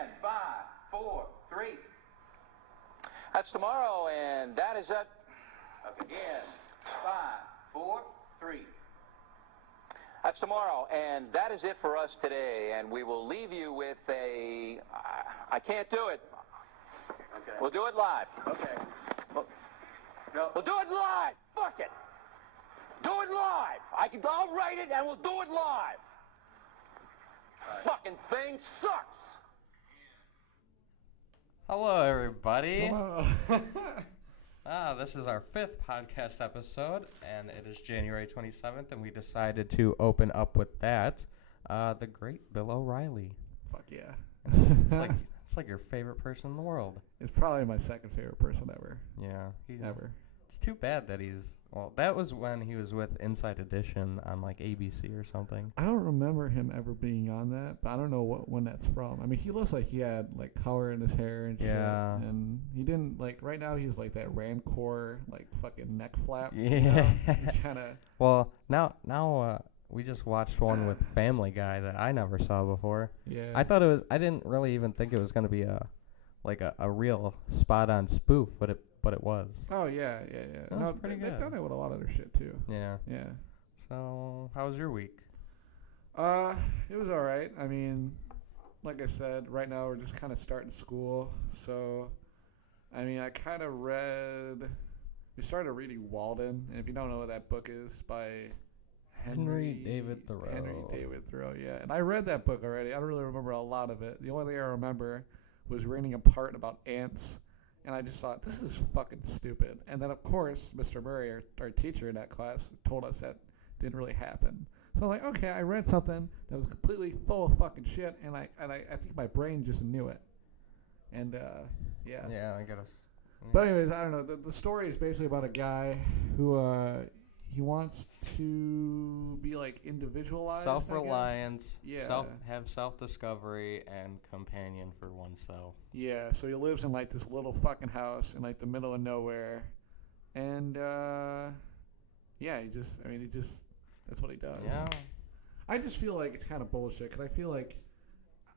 again. 5, 4, 3. That's tomorrow, and that is it. Up again. 5, 4, 3. That's tomorrow, and that is it for us today. And we will leave you with I can't do it. Okay. We'll do it live. Okay. No. We'll do it live. Fuck it. Do it live. I'll write it, and we'll do it live. Right. Fucking thing sucks. Hello, everybody. Hello. This is our 5th podcast episode, and it is January 27th, and we decided to open up with that. The great Bill O'Reilly. Fuck yeah. It's like your favorite person in the world. It's probably my second favorite person ever. Yeah. Ever. It's too bad that that was when he was with Inside Edition on like ABC or something. I don't remember him ever being on that, but I don't know when that's from. I mean, he looks like he had like color in his hair and shit. And he didn't right now he's like that Rancor like fucking neck flap. Yeah. You know? He's kind of. Well, now we just watched one with Family Guy that I never saw before. Yeah. I didn't really even think it was going to be a real spot on spoof, but it was. Oh yeah. No, pretty good. They've done it with a lot of other shit too. Yeah. Yeah. So, how was your week? It was all right. I mean, like I said, right now we're just kind of starting school. So, I mean, we started reading Walden, and if you don't know what that book is, by Henry David Thoreau. Henry David Thoreau, yeah. And I read that book already. I don't really remember a lot of it. The only thing I remember was reading a part about ants, and I just thought, this is fucking stupid. And then, of course, Mr. Murray, our teacher in that class, told us that didn't really happen. So I'm like, okay, I read something that was completely full of fucking shit, and I think my brain just knew it. And, yeah. Yeah, I gotta... But anyways, I don't know. The story is basically about a guy who, he wants to be like individualized. Self-reliance, Yeah. have self-discovery, and companion for oneself. Yeah, so he lives in like this little fucking house in like the middle of nowhere. And, yeah, he just, that's what he does. Yeah. I just feel like it's kind of bullshit, because I feel like,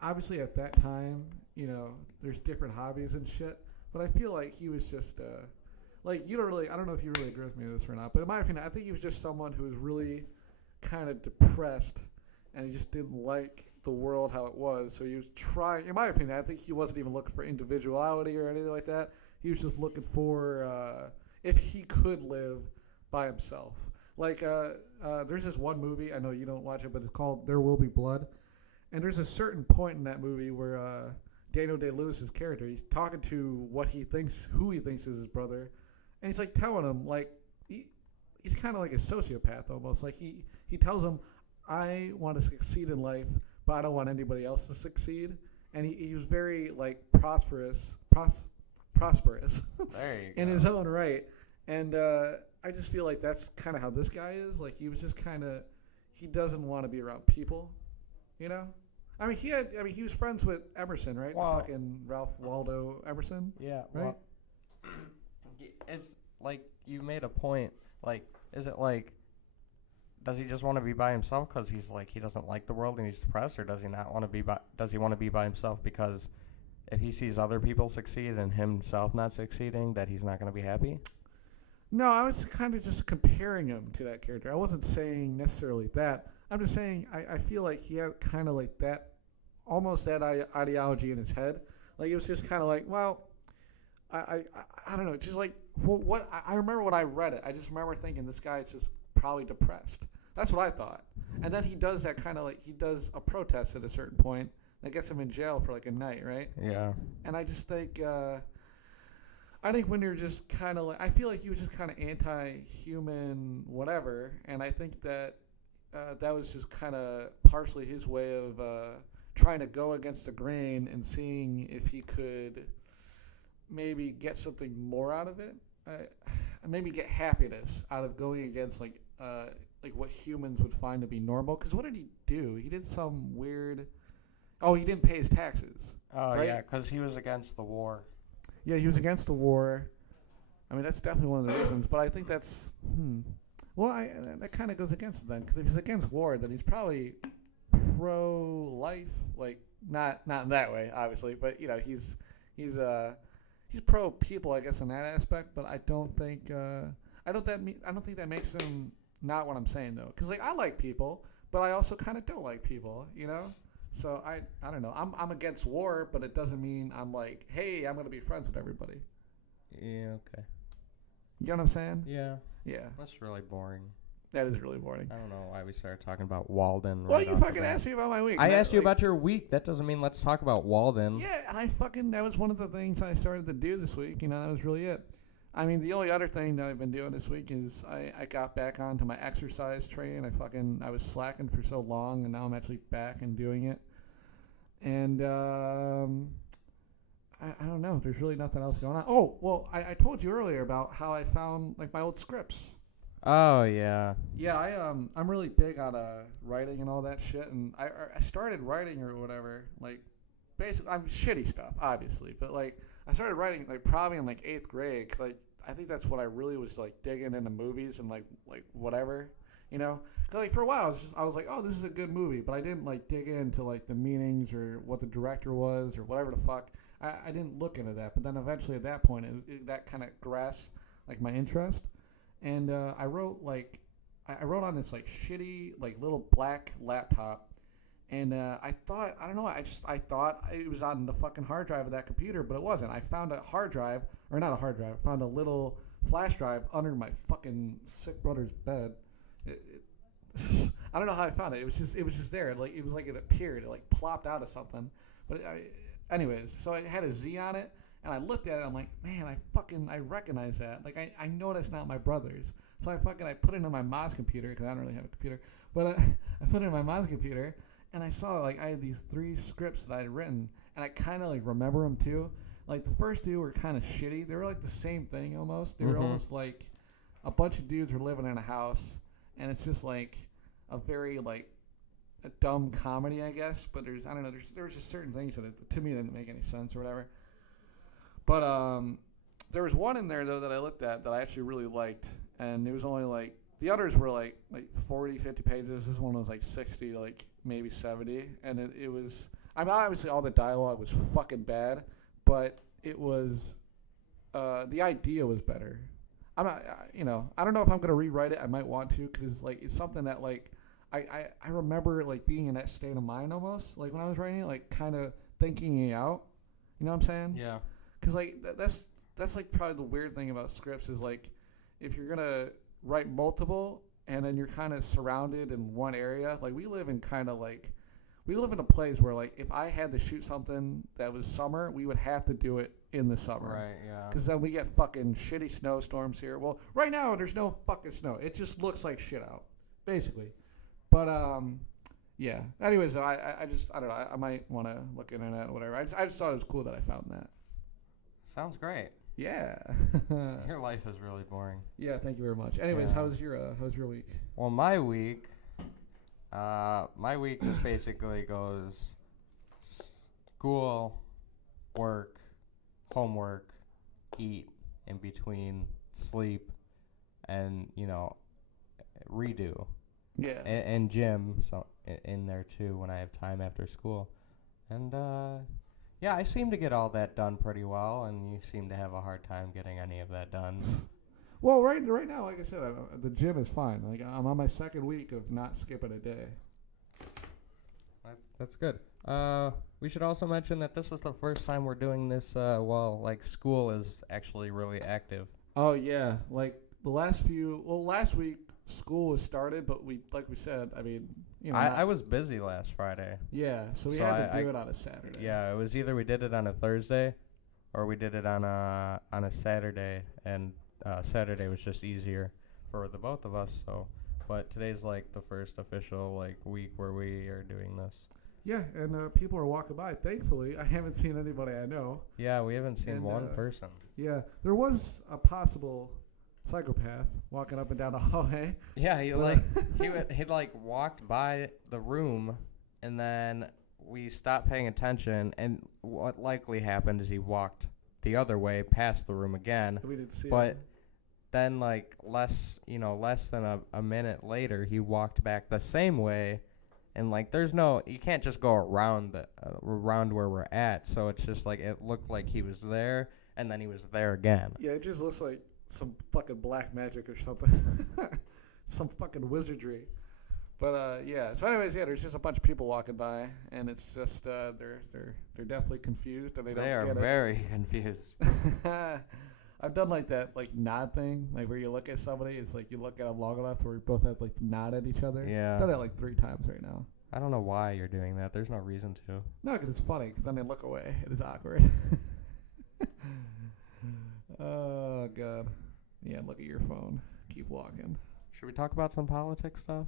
obviously at that time, you know, there's different hobbies and shit, but I feel like he was just, I don't know if you really agree with me on this or not, but in my opinion, I think he was just someone who was really kind of depressed, and he just didn't like the world how it was, so he was trying, in my opinion, I think he wasn't even looking for individuality or anything like that. He was just looking for, if he could live by himself. Like, there's this one movie, I know you don't watch it, but it's called There Will Be Blood, and there's a certain point in that movie where, Daniel Day-Lewis's character, he's talking to who he thinks is his brother, and he's like telling him, like, he's kind of like a sociopath almost. Like he tells him, I want to succeed in life, but I don't want anybody else to succeed. And he was very like prosperous There you go. in his own right. And I just feel like that's kind of how this guy is. Like he was just he doesn't want to be around people, you know? I mean, he was friends with Emerson, right? Well, the fucking Ralph Waldo Emerson. Yeah, right. Well, it's like you made a point. Like, is it like, does he just want to be by himself because he's like he doesn't like the world and he's depressed, or does he not want to be does he want to be by himself because if he sees other people succeed and himself not succeeding, that he's not going to be happy? No, I was kind of just comparing him to that character. I wasn't saying necessarily that. I'm just saying I feel like he had kind of like that, almost that ideology in his head. Like it was just kind of like, well, I don't know, just like what I remember when I read it. I just remember thinking this guy is just probably depressed. That's what I thought. And then he does that kind of like, he does a protest at a certain point that gets him in jail for like a night, right? Yeah. And I just think, I think when you're just kind of like, I feel like he was just kind of anti-human whatever, and I think that that was just kind of partially his way of trying to go against the grain and seeing if he could maybe get something more out of it, maybe get happiness out of going against like what humans would find to be normal. Because what did he do? He did some weird. Oh, he didn't pay his taxes. Oh, right? yeah, because he was against the war. Yeah, he was against the war. I mean, that's definitely one of the reasons. But I think that's well, that kind of goes against it then. Because if he's against war, then he's probably pro-life. Like not in that way, obviously, but you know, he's pro people, I guess, in that aspect. But I don't think I don't think that makes him not what I'm saying though, because like I like people, but I also kind of don't like people, you know. So I don't know. I'm against war, but it doesn't mean I'm like, hey, I'm gonna be friends with everybody. Yeah, okay. You know what I'm saying? Yeah. Yeah. That's really boring. That is really boring. I don't know why we started talking about Walden. Well, right you off the fucking bat. asked me about my week. I man. asked you Like, about your week. That doesn't mean let's talk about Walden. Yeah, and that was one of the things I started to do this week. You know, that was really it. I mean, the only other thing that I've been doing this week is I got back onto my exercise train. I was slacking for so long, and now I'm actually back and doing it. And I don't know. There's really nothing else going on. Oh, well, I told you earlier about how I found like my old scripts. Oh, yeah. Yeah, I'm really big on writing and all that shit, and I started writing or whatever. Like, basically, I'm shitty stuff, obviously, but like I started writing like probably in like 8th grade, because I think that's what I really was like digging into movies and like whatever, you know. 'Cause like for a while I was like, oh, this is a good movie, but I didn't like dig into like the meanings or what the director was or whatever the fuck. I didn't look into that, but then eventually at that point that kind of grasped like my interest. And I wrote on this like shitty like little black laptop, and I thought I thought it was on the fucking hard drive of that computer, but it wasn't. I found a hard drive, or not a hard drive. I found a little flash drive under my fucking sick brother's bed. I don't know how I found it. It was just there. It was like it appeared. It like plopped out of something. But anyways, so it had a Z on it. And I looked at it, I'm like, man, I recognize that. Like, I know that's not my brother's. So I put it in my mom's computer, because I don't really have a computer. But I put it in my mom's computer, and I saw, like, I had these 3 scripts that I had written, and I kind of, like, remember them, too. Like, the first 2 were kind of shitty. They were, like, the same thing, almost. They were almost like a bunch of dudes were living in a house, and it's just, like, a very, like, a dumb comedy, I guess. But there was just certain things that, to me, didn't make any sense or whatever. But there was one in there, though, that I looked at that I actually really liked. And it was only, like, the others were, like 40, 50 pages. This one was, like, 60, like, maybe 70. And it was, I mean, obviously all the dialogue was fucking bad. But it was, the idea was better. I'm not, you know, I don't know if I'm going to rewrite it. I might want to, because, like, it's something that, like, I remember, like, being in that state of mind almost. Like, when I was writing it, like, kind of thinking it out. You know what I'm saying? Yeah. Because, like, that's like, probably the weird thing about scripts is, like, if you're going to write multiple and then you're kind of surrounded in one area. Like, we live in a place where, like, if I had to shoot something that was summer, we would have to do it in the summer. Right, yeah. Because then we get fucking shitty snowstorms here. Well, right now, there's no fucking snow. It just looks like shit out, basically. But, yeah. Anyways, I don't know. I might want to look into that or whatever. I just thought it was cool that I found that. Sounds great. Yeah. Your life is really boring. Yeah, thank you very much. Anyways, Yeah. how's your week? Well, my week just basically goes school, work, homework, eat, in between, sleep, and, you know, redo. Yeah. And gym in there, too, when I have time after school. And, yeah, I seem to get all that done pretty well, and you seem to have a hard time getting any of that done. Well, right now, like I said, the gym is fine. Like, I'm on my 2nd week of not skipping a day. That's good. We should also mention that this is the first time we're doing this while, like, school is actually really active. Oh, yeah. Like, last week, school was started, but like we said, I mean, you know. I was busy last Friday. Yeah, so we had to do it on a Saturday. Yeah, it was either we did it on a Thursday or we did it on a Saturday, and Saturday was just easier for the both of us. So, but today's like the first official like week where we are doing this. Yeah, and people are walking by. Thankfully, I haven't seen anybody I know. Yeah, we haven't seen one person. Yeah, there was a possible psychopath walking up and down the hallway. Yeah, he walked by the room, and then we stopped paying attention, and what likely happened is he walked the other way past the room again. We didn't see but him. Then less than a minute later, he walked back the same way, And like, you can't just go around around where we're at. So it's just like it looked like he was there, and then he was there again. Yeah, it just looks like some fucking black magic or something, some fucking wizardry. But yeah. So anyways, yeah, there's just a bunch of people walking by, and it's just they're definitely confused and they don't They get are very confused. it. I've done like that nod thing, like where you look at somebody, it's like you look at them long enough where we both have like to nod at each other. Yeah. I've done it like 3 times right now. I don't know why you're doing that. There's no reason to. No, because it's funny, because then they look away. It is awkward. Oh, God. Yeah, look at your phone. Keep walking. Should we talk about some politics stuff?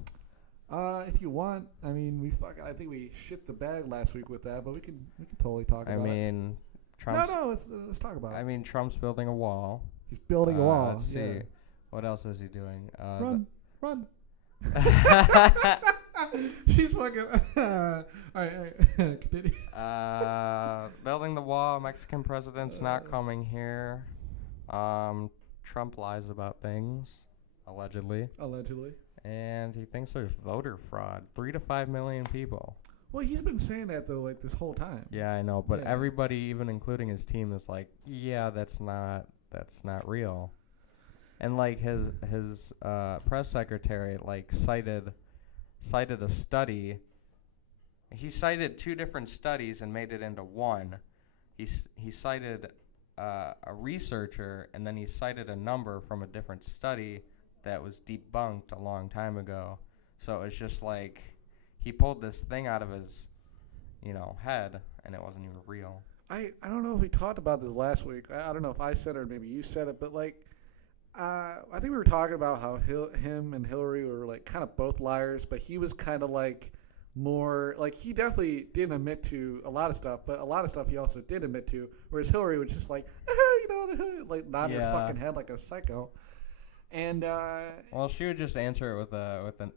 If you want, I mean, I think we shit the bag last week with that, but we can totally talk about it. I mean, Trump's... No, let's talk about it. I mean, Trump's building a wall. He's building a wall. Let's see. Yeah. What else is he doing? Run. She's fucking... all right, continue. Building the wall. Mexican president's not coming here. Trump lies about things, allegedly. And he thinks there's voter fraud. 3 to 5 million people. Well, he's been saying that, though, like, this whole time. Yeah, I know. But Yeah. everybody, even including his team, is like, yeah, that's not real. And, like, his press secretary, like, cited a study. He cited 2 different studies and made it into one. He cited a researcher, and then he cited a number from a different study that was debunked a long time ago. So it's just like he pulled this thing out of his, head, and it wasn't even real. I don't know if we talked about this last week. I don't know if I said it or maybe you said it, but like, I think we were talking about how him and Hillary were like kind of both liars, but he was kind of like more like he definitely didn't admit to a lot of stuff, but a lot of stuff he also did admit to. Whereas Hillary was just like, like nodding her fucking head like a psycho. And well, she would just answer it with an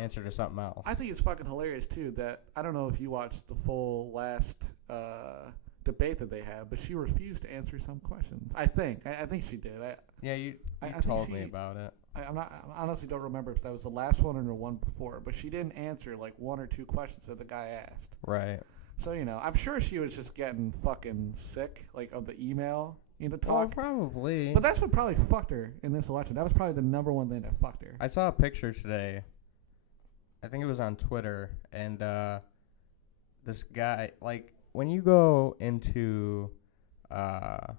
answer to something else. I think it's fucking hilarious too that I don't know if you watched the full last debate that they had, but she refused to answer some questions. I think she did. You told me about it. I honestly don't remember if that was the last one or the one before, but she didn't answer like 1 or 2 questions that the guy asked. Right. So I'm sure she was just getting fucking sick like of the email. Talk. Oh, probably. But that's what probably fucked her in this election. That was probably the number one thing that fucked her. I saw a picture today. I think it was on Twitter, and this guy, like, when you go into, I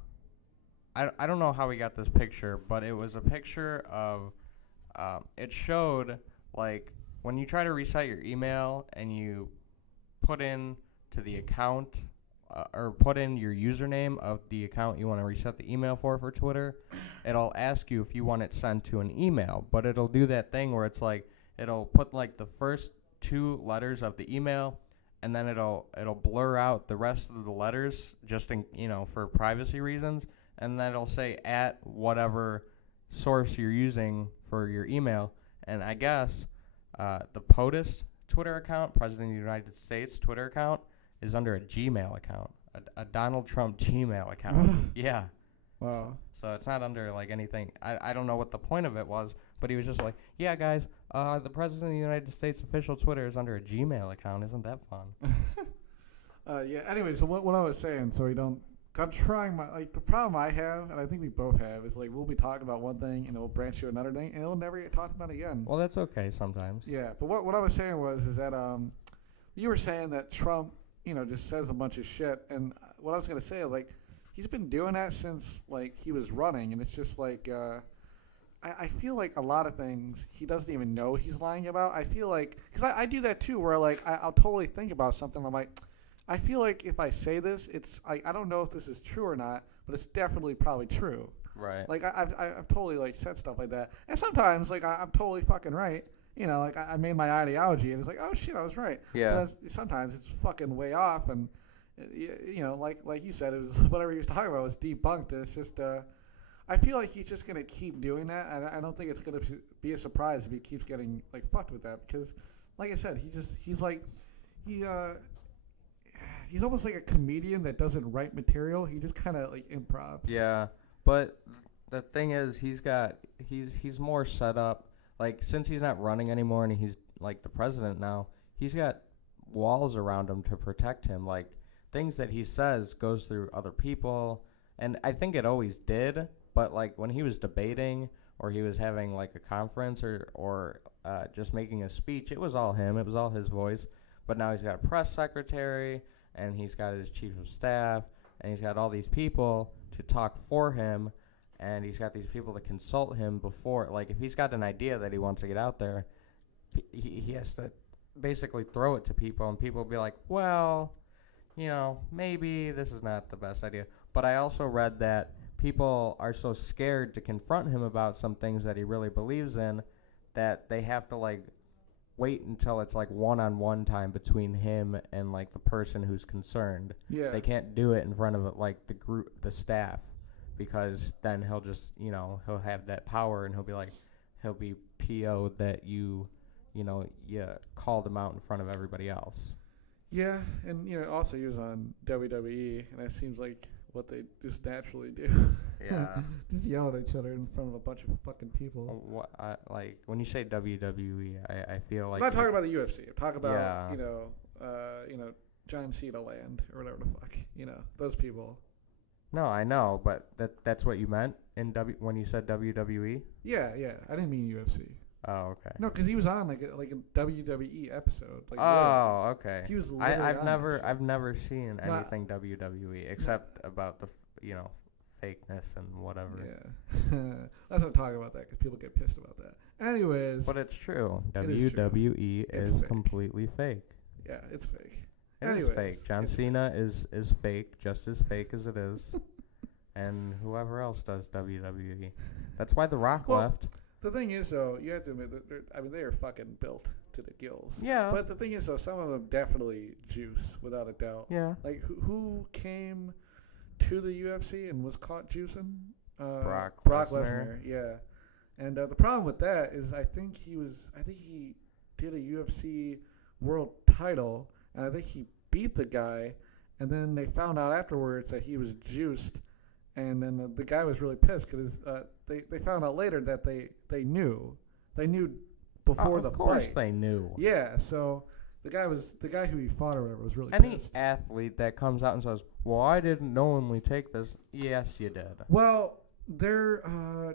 don't know how we got this picture, but it was a picture of, it showed, like, when you try to reset your email and you put in to the account, or put in your username of the account you want to reset the email for Twitter, it'll ask you if you want it sent to an email, but it'll do that thing where it's like, it'll put like the first 2 letters of the email, and then it'll blur out the rest of the letters just in, for privacy reasons, and then it'll say at whatever source you're using for your email. And I guess the POTUS Twitter account, President of the United States Twitter account, is under a Gmail account, a Donald Trump Gmail account. Yeah. Wow. So it's not under like anything. I don't know what the point of it was, but he was just like, yeah, guys, the President of the United States official Twitter is under a Gmail account. Isn't that fun? Yeah. Anyway, so what I was saying, so we don't. I'm trying the problem I have, and I think we both have, is like we'll be talking about one thing and it will branch to another thing, and it'll never get talked about again. Well, that's okay sometimes. Yeah, but what I was saying is that you were saying that Trump, just says a bunch of shit, and what I was gonna say is like he's been doing that since like he was running, and it's just like I feel like a lot of things he doesn't even know he's lying about. I feel like because I do that too, where like I'll totally think about something. I'm like, I feel like if I say this, it's I don't know if this is true or not, but it's definitely probably true. Right. Like I've totally like said stuff like that, and sometimes like I'm totally fucking right. Like I made my ideology, and it's like, oh shit, I was right. Yeah. But sometimes it's fucking way off, and like you said, it was whatever he was talking about was debunked. It's just I feel like he's just gonna keep doing that, and I don't think it's gonna be a surprise if he keeps getting like fucked with that, because, like I said, he's almost like a comedian that doesn't write material. He just kind of like improvs. Yeah, but the thing is, he's more set up. Like, since he's not running anymore and he's like the president now, he's got walls around him to protect him. Like, things that he says goes through other people, and I think it always did, but, like, when he was debating or he was having, like, a conference or just making a speech, it was all him. It was all his voice. But now he's got a press secretary, and he's got his chief of staff, and he's got all these people to talk for him, and he's got these people to consult him before. Like, if he's got an idea that he wants to get out there, he has to basically throw it to people, and people will be like, well, you know, maybe this is not the best idea. But I also read that people are so scared to confront him about some things that he really believes in that they have to, like, wait until it's, like, one-on-one time between him and, like, the person who's concerned. Yeah. They can't do it in front of, like, the staff, because then he'll just, you know, he'll have that power, and he'll be PO'd that you called him out in front of everybody else. Yeah, and, you know, also he was on WWE, and that seems like what they just naturally do. Yeah. Just yell at each other in front of a bunch of fucking people. Like, when you say WWE, I feel like... I'm not talking about the UFC. I'm talking about, Yeah. you know, John Cena land, or whatever the fuck. You know, those people. No, I know, but that's what you meant when you said WWE? Yeah. I didn't mean UFC. Oh, okay. No, because he was on like a WWE episode. Like, oh, okay. He was literally I've on never that shit. I've never seen anything WWE except about the fakeness and whatever. Yeah. Let's not talk about that because people get pissed about that. Anyways. But it's true. It is true. WWE It's is fake. completely fake. Yeah, it's fake. It is fake. John Cena is fake, just as fake as it is. And whoever else does WWE. That's why The Rock left. The thing is, though, you have to admit that they are fucking built to the gills. Yeah. But the thing is, though, some of them definitely juice, without a doubt. Yeah. Like, who came to the UFC and was caught juicing? Brock Lesnar. Yeah. And the problem with that is I think he did a UFC world title, and I think he beat the guy, and then they found out afterwards that he was juiced, and then the guy was really pissed because they found out later that they knew before the fight. Of course they knew. Yeah, so the guy who he fought or whatever was really Any pissed. athlete that comes out and says, "Well, I didn't knowingly take this," yes, you did. Well, do you ever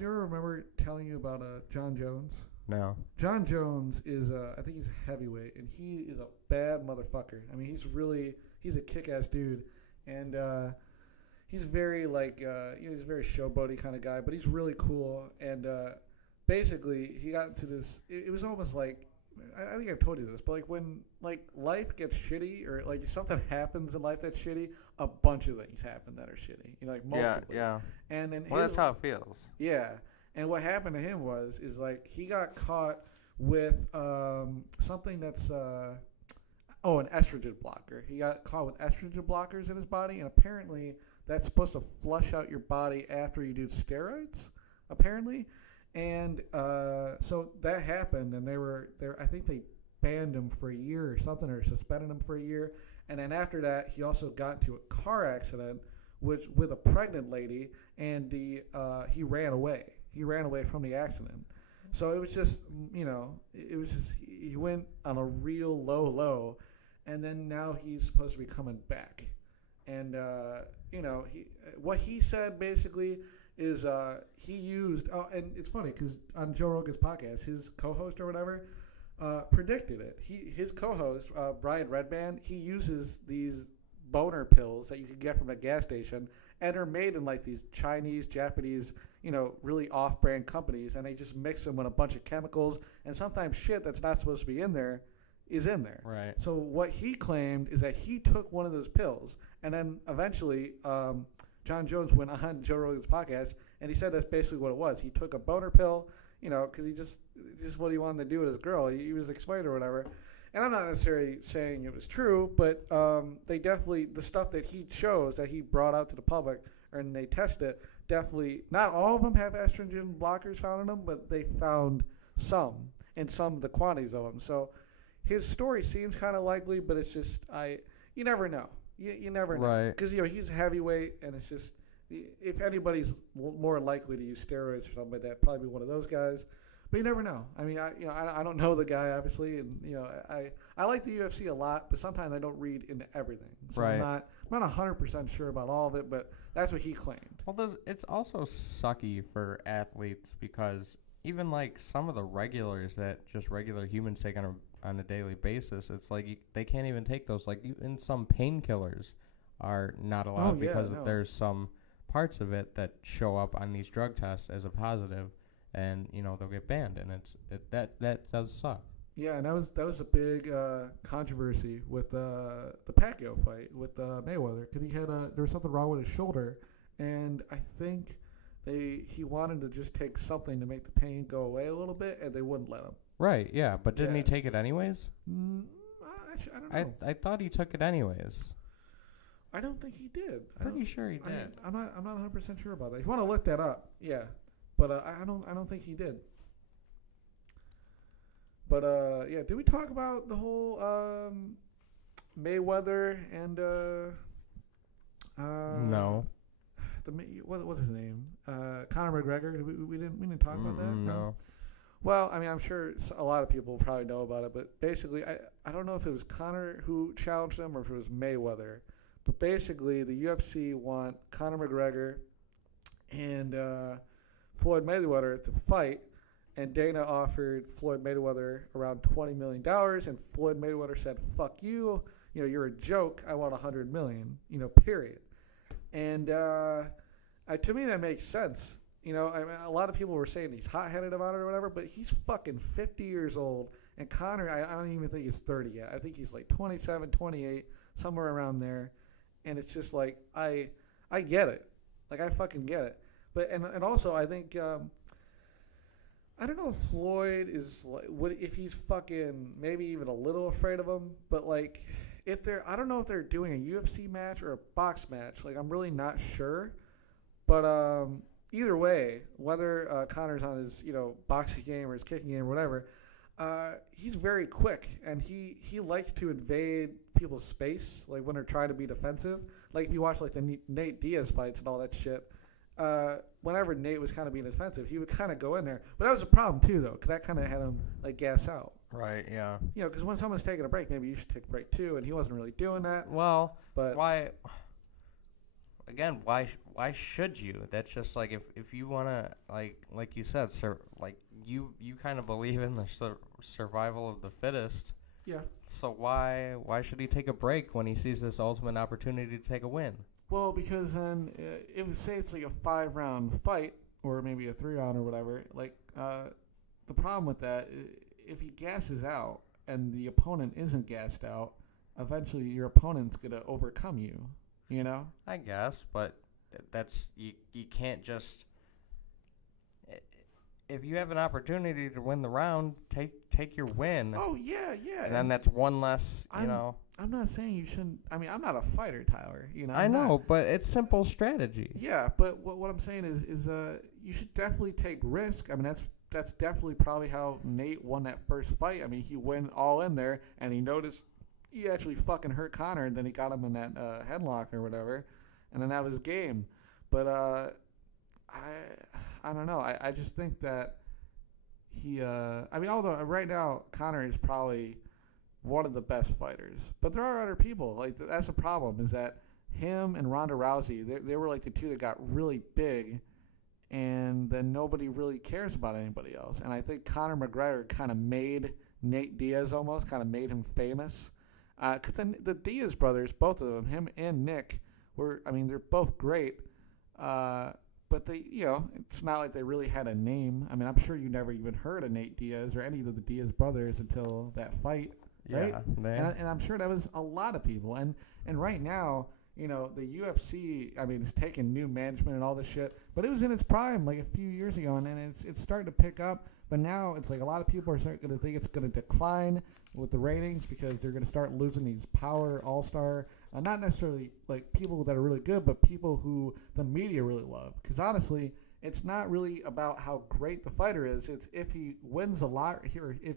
remember telling you about John Jones? No. John Jones is, I think he's a heavyweight, and he is a bad motherfucker. I mean, he's a kick-ass dude, and he's very, he's a very showboaty kind of guy, but he's really cool, and basically, he got into this, it was almost like, I think I've told you this, but, like, when, like, life gets shitty, or, like, something happens in life that's shitty, a bunch of things happen that are shitty, you know, like, multiple. Yeah. And then That's how it feels. Yeah. And what happened to him is like he got caught with something that's an estrogen blocker. He got caught with estrogen blockers in his body, and apparently that's supposed to flush out your body after you do steroids, apparently. And so that happened, and I think they banned him for a year or something, or suspended him for a year. And then after that, he also got into a car accident with a pregnant lady, and he ran away. He ran away from the accident. So it was just, he went on a real low, and then now he's supposed to be coming back. And, what he said basically is he used, and it's funny because on Joe Rogan's podcast, his co-host or whatever predicted it. His co-host, Brian Redband, he uses these boner pills that you can get from a gas station, and they're made in like these Chinese, Japanese, really off-brand companies, and they just mix them with a bunch of chemicals, and sometimes shit that's not supposed to be in there is in there. Right. So what he claimed is that he took one of those pills, and then eventually John Jones went on Joe Rogan's podcast, and he said that's basically what it was. He took a boner pill, because he just what he wanted to do with his girl. He was explaining or whatever. And I'm not necessarily saying it was true, but they definitely, the stuff that he chose, that he brought out to the public, and they tested it, definitely, not all of them have estrogen blockers found in them, but they found some, and some of the quantities of them. So his story seems kind of likely, but it's just, you never know. You never know. Right. Because, he's a heavyweight, and it's just, if anybody's more likely to use steroids or something like that, probably one of those guys. But you never know. I mean, I don't know the guy obviously, and I like the UFC a lot, but sometimes I don't read into everything. So Right. I'm not 100% sure about all of it, but that's what he claimed. Well, it's also sucky for athletes because even like some of the regulars that just regular humans take on a daily basis, it's like they can't even take those. Like even some painkillers are not allowed because there's some parts of it that show up on these drug tests as a positive, and they'll get banned, and that does suck. Yeah, and that was a big controversy with the Pacquiao fight with Mayweather because there was something wrong with his shoulder, and I think he wanted to just take something to make the pain go away a little bit, and they wouldn't let him. Right. Yeah, but didn't he take it anyways? I don't know. I thought he took it anyways. I don't think he did. Pretty sure he did. I'm not 100% sure about that. If you want to look that up, yeah, but I don't think he did. But yeah, did we talk about the whole Mayweather and no. What was his name? Conor McGregor. We didn't talk about that. No. Well, I mean, I'm sure a lot of people probably know about it, but basically, I don't know if it was Conor who challenged him or if it was Mayweather. But basically, the UFC want Conor McGregor and Floyd Mayweather to fight, and Dana offered Floyd Mayweather around $20 million, and Floyd Mayweather said, "Fuck you, you're a joke. I want $100 million, period." And to me, that makes sense. I mean, a lot of people were saying he's hot-headed about it or whatever, but he's fucking 50 years old, and Conor, I don't even think he's 30 yet. I think he's like 27, 28, somewhere around there. And it's just like, I get it. Like, I fucking get it. But, and also, I think, I don't know if Floyd is, like, if he's fucking maybe even a little afraid of him, but, like, I don't know if they're doing a UFC match or a box match. Like, I'm really not sure. But, either way, whether Conor's on his, boxing game or his kicking game or whatever, he's very quick, and he likes to invade people's space, like when they're trying to be defensive. Like if you watch like the Nate Diaz fights and all that shit, whenever Nate was kind of being defensive, he would kind of go in there. But that was a problem too, though, because that kind of had him like gas out. Right. Yeah. Because when someone's taking a break, maybe you should take a break too, and he wasn't really doing that. Well, but why? Again, why should you? That's just like if you want to like you said, sir, like you kind of believe in the survival of the fittest. Yeah. So why should he take a break when he sees this ultimate opportunity to take a win? Well, because then it would say it's like a 5-round fight or maybe a 3-round or whatever. Like the problem with that, if he gasses out and the opponent isn't gassed out, eventually your opponent's gonna overcome you. I guess, but that's you can't just. If you have an opportunity to win the round, take your win. Oh yeah. And then that's one less, I'm not saying you shouldn't. I mean, I'm not a fighter, Tyler. I know, but it's simple strategy. Yeah, but what I'm saying is you should definitely take risk. I mean, that's definitely probably how Nate won that first fight. I mean, he went all in there, and he noticed he actually fucking hurt Conor, and then he got him in that headlock or whatever, and then that was game. But I don't know. I just think that he. I mean, although right now Conor is probably one of the best fighters, but there are other people. Like that's the problem is that him and Ronda Rousey, they were like the two that got really big, and then nobody really cares about anybody else. And I think Conor McGregor kind of made Nate Diaz almost kind of made him famous. Because the Diaz brothers, both of them, him and Nick, they're both great. But they, it's not like they really had a name. I mean, I'm sure you never even heard of Nate Diaz or any of the Diaz brothers until that fight, right? Yeah, and I'm sure that was a lot of people. And right now, the UFC, I mean, it's taking new management and all this shit. But it was in its prime like a few years ago, and it's starting to pick up. But now it's like a lot of people are starting to think it's going to decline with the ratings because they're going to start losing these power all-star, not necessarily like people that are really good, but people who the media really love. Because honestly, it's not really about how great the fighter is. It's if he wins a lot, if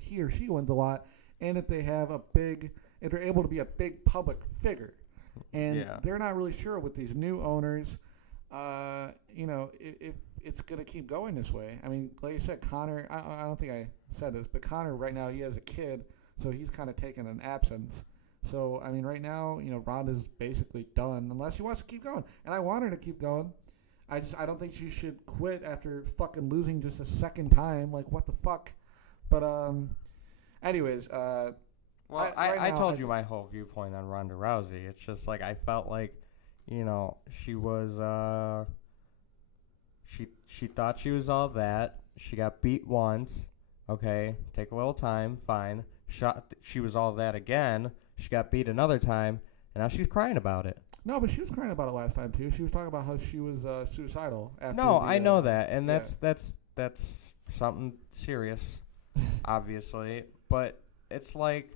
he or she wins a lot, and if they have if they're able to be a big public figure. And they're not really sure with these new owners, if it's gonna keep going this way. I mean, like I said, Connor. I don't think I said this, but Connor right now he has a kid, so he's kind of taking an absence. So I mean, right now, Ronda's basically done unless she wants to keep going, and I want her to keep going. I don't think she should quit after fucking losing just a second time. Like, what the fuck? But anyways, well, I told you my whole viewpoint on Ronda Rousey. It's just like I felt like, she was she thought she was all that. She got beat once. Okay, take a little time, fine. She was all that again. She got beat another time, and now she's crying about it. No, but she was crying about it last time too. She was talking about how she was suicidal. After I know that, and that's something serious, obviously. But it's like,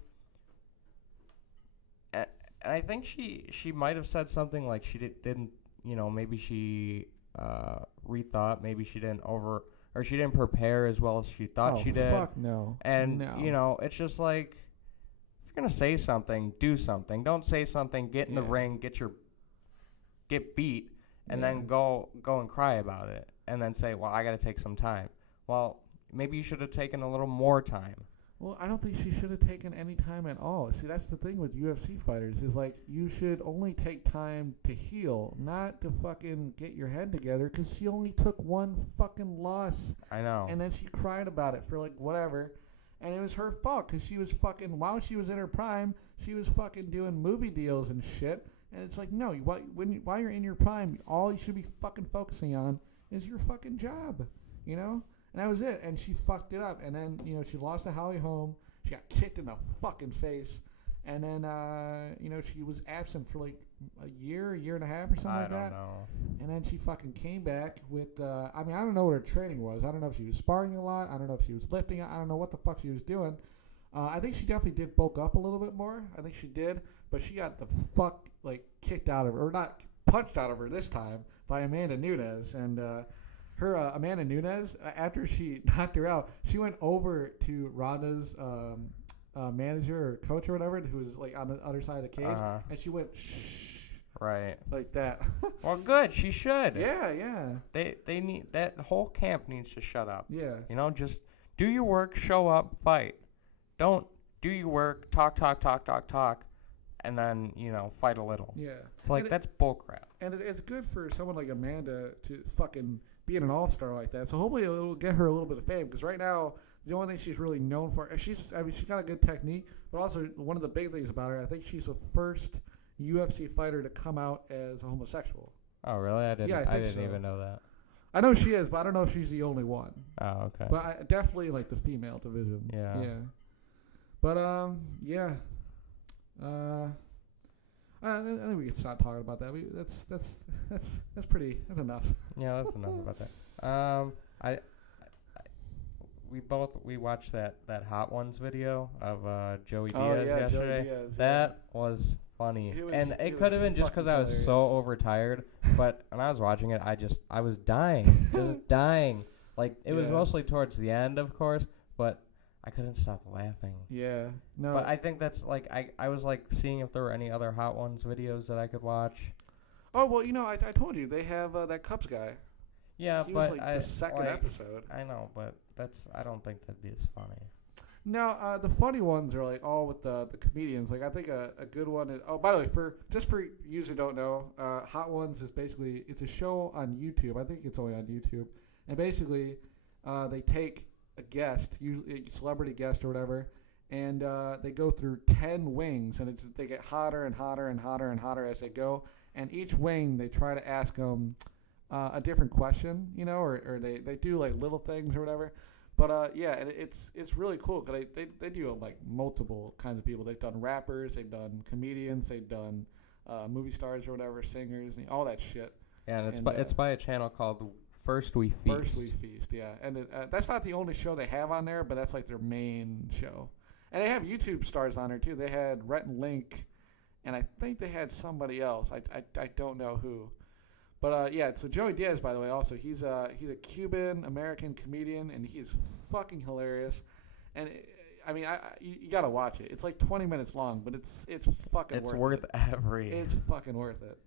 and I think she might have said something like she didn't, maybe she rethought, maybe she didn't she didn't prepare as well as she thought she did. Fuck no. And no. It's just like, if you're gonna say something, do something. Don't say something, get in the ring, get beat, and then go and cry about it, and then say, well, I got to take some time. Well, maybe you should have taken a little more time. Well, I don't think she should have taken any time at all. See, that's the thing with UFC fighters is like you should only take time to heal, not to fucking get your head together, because she only took one fucking loss. I know. And then she cried about it for like whatever. And it was her fault because she was fucking, while she was in her prime, she was fucking doing movie deals and shit. And it's like, no, while you're in your prime, all you should be fucking focusing on is your fucking job, And that was it. And she fucked it up. And then, she lost to Holly Holm. She got kicked in the fucking face. And then, she was absent for like a year and a half or something like that. I don't know. And then she fucking came back with, I don't know what her training was. I don't know if she was sparring a lot. I don't know if she was lifting. I don't know what the fuck she was doing. I think she definitely did bulk up a little bit more. I think she did. But she got the fuck, kicked out of her, or not punched out of her this time by Amanda Nunes. And Amanda Nunes, after she knocked her out, she went over to Ronda's manager or coach or whatever, who was on the other side of the cage, and she went shh, right, like that. Well, good. She should. Yeah. They need, that whole camp needs to shut up. Yeah. Just do your work, show up, fight. Don't do your work, talk, and then fight a little. Yeah. It's like, that's bullcrap. And it's good for someone like Amanda to fucking be an all-star like that. So hopefully it'll get her a little bit of fame, because right now the only thing she's really known for, she's got a good technique, but also one of the big things about her, I think she's the first UFC fighter to come out as a homosexual. Oh, really? I didn't even know that. I know she is, but I don't know if she's the only one. Oh, okay. But definitely the female division. Yeah. But yeah. I think we can stop talking about that. That's enough. Yeah, that's enough about that. We watched that Hot Ones video of Joey Diaz yesterday. Joey Diaz, that was funny, and it could have been just because I was so overtired. But when I was watching it, I was dying, just dying. Like, it was mostly towards the end, of course, but I couldn't stop laughing. Yeah, no. But I think that's I was seeing if there were any other Hot Ones videos that I could watch. Oh well, I told you they have that Cubs guy. Yeah, he but was the second episode. I know, but I don't think that'd be as funny. No, the funny ones are all with the comedians. I think a good one is. Oh, by the way, for you who don't know, Hot Ones is basically, it's a show on YouTube. I think it's only on YouTube, and basically they take a guest, usually a celebrity guest or whatever, and they go through 10 wings, and they get hotter and hotter and hotter and hotter as they go. And each wing, they try to ask them a different question, or they do little things or whatever. But yeah, and it's really cool because they do multiple kinds of people. They've done rappers, they've done comedians, they've done movie stars or whatever, singers, and all that shit. Yeah, and it's by a channel called First We Feast. First We Feast, yeah. And that's not the only show they have on there, but that's their main show. And they have YouTube stars on there too. They had Rhett and Link, and I think they had somebody else. I don't know who. But yeah, so Joey Diaz, by the way, also he's a Cuban American comedian, and he's fucking hilarious. And you gotta watch it. It's 20 minutes long, but it's fucking it's worth It's fucking worth it.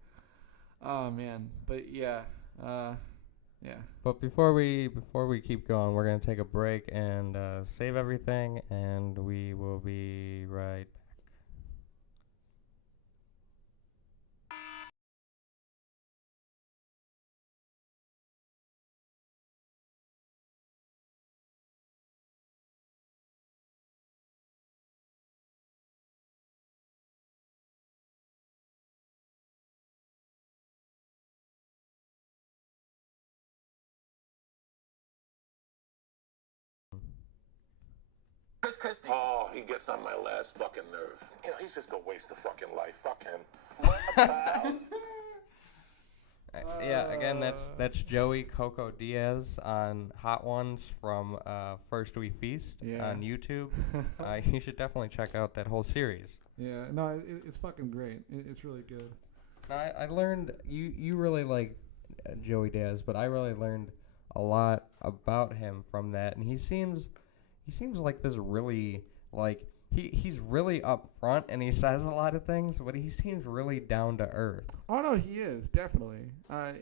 Oh man, but yeah, Yeah. But before we keep going, we're gonna take a break and save everything, and we will be right back. Christie. Oh, he gets on my last fucking nerve. You know, he's just a waste of fucking life. Fuck him. What about? Yeah, again, that's Joey Coco Diaz on Hot Ones from First We Feast on YouTube. You should definitely check out that whole series. Yeah, no, it's fucking great. It's really good. I learned you really like Joey Diaz, but I really learned a lot about him from that, and he seems like this really like he's really upfront and he says a lot of things, but he seems really down to earth. Oh no, he is definitely.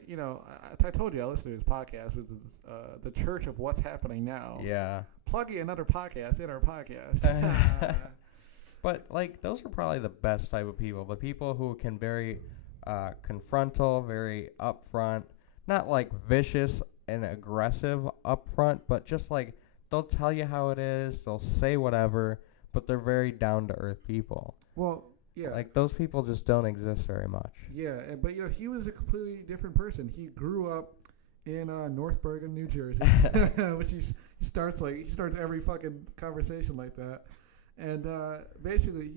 You know, I told you I listened to his podcast, which is the Church of What's Happening Now. Yeah. Plugging another podcast in our podcast. But like those are probably the best type of people. The people who can very confrontal, very upfront, not like vicious and aggressive upfront, but just like they'll tell you how it is. They'll say whatever, but they're very down to earth people. Well, yeah. Like those people just don't exist very much. Yeah, but you know he was a completely different person. He grew up in North Bergen, New Jersey, which he starts every fucking conversation like that. And basically,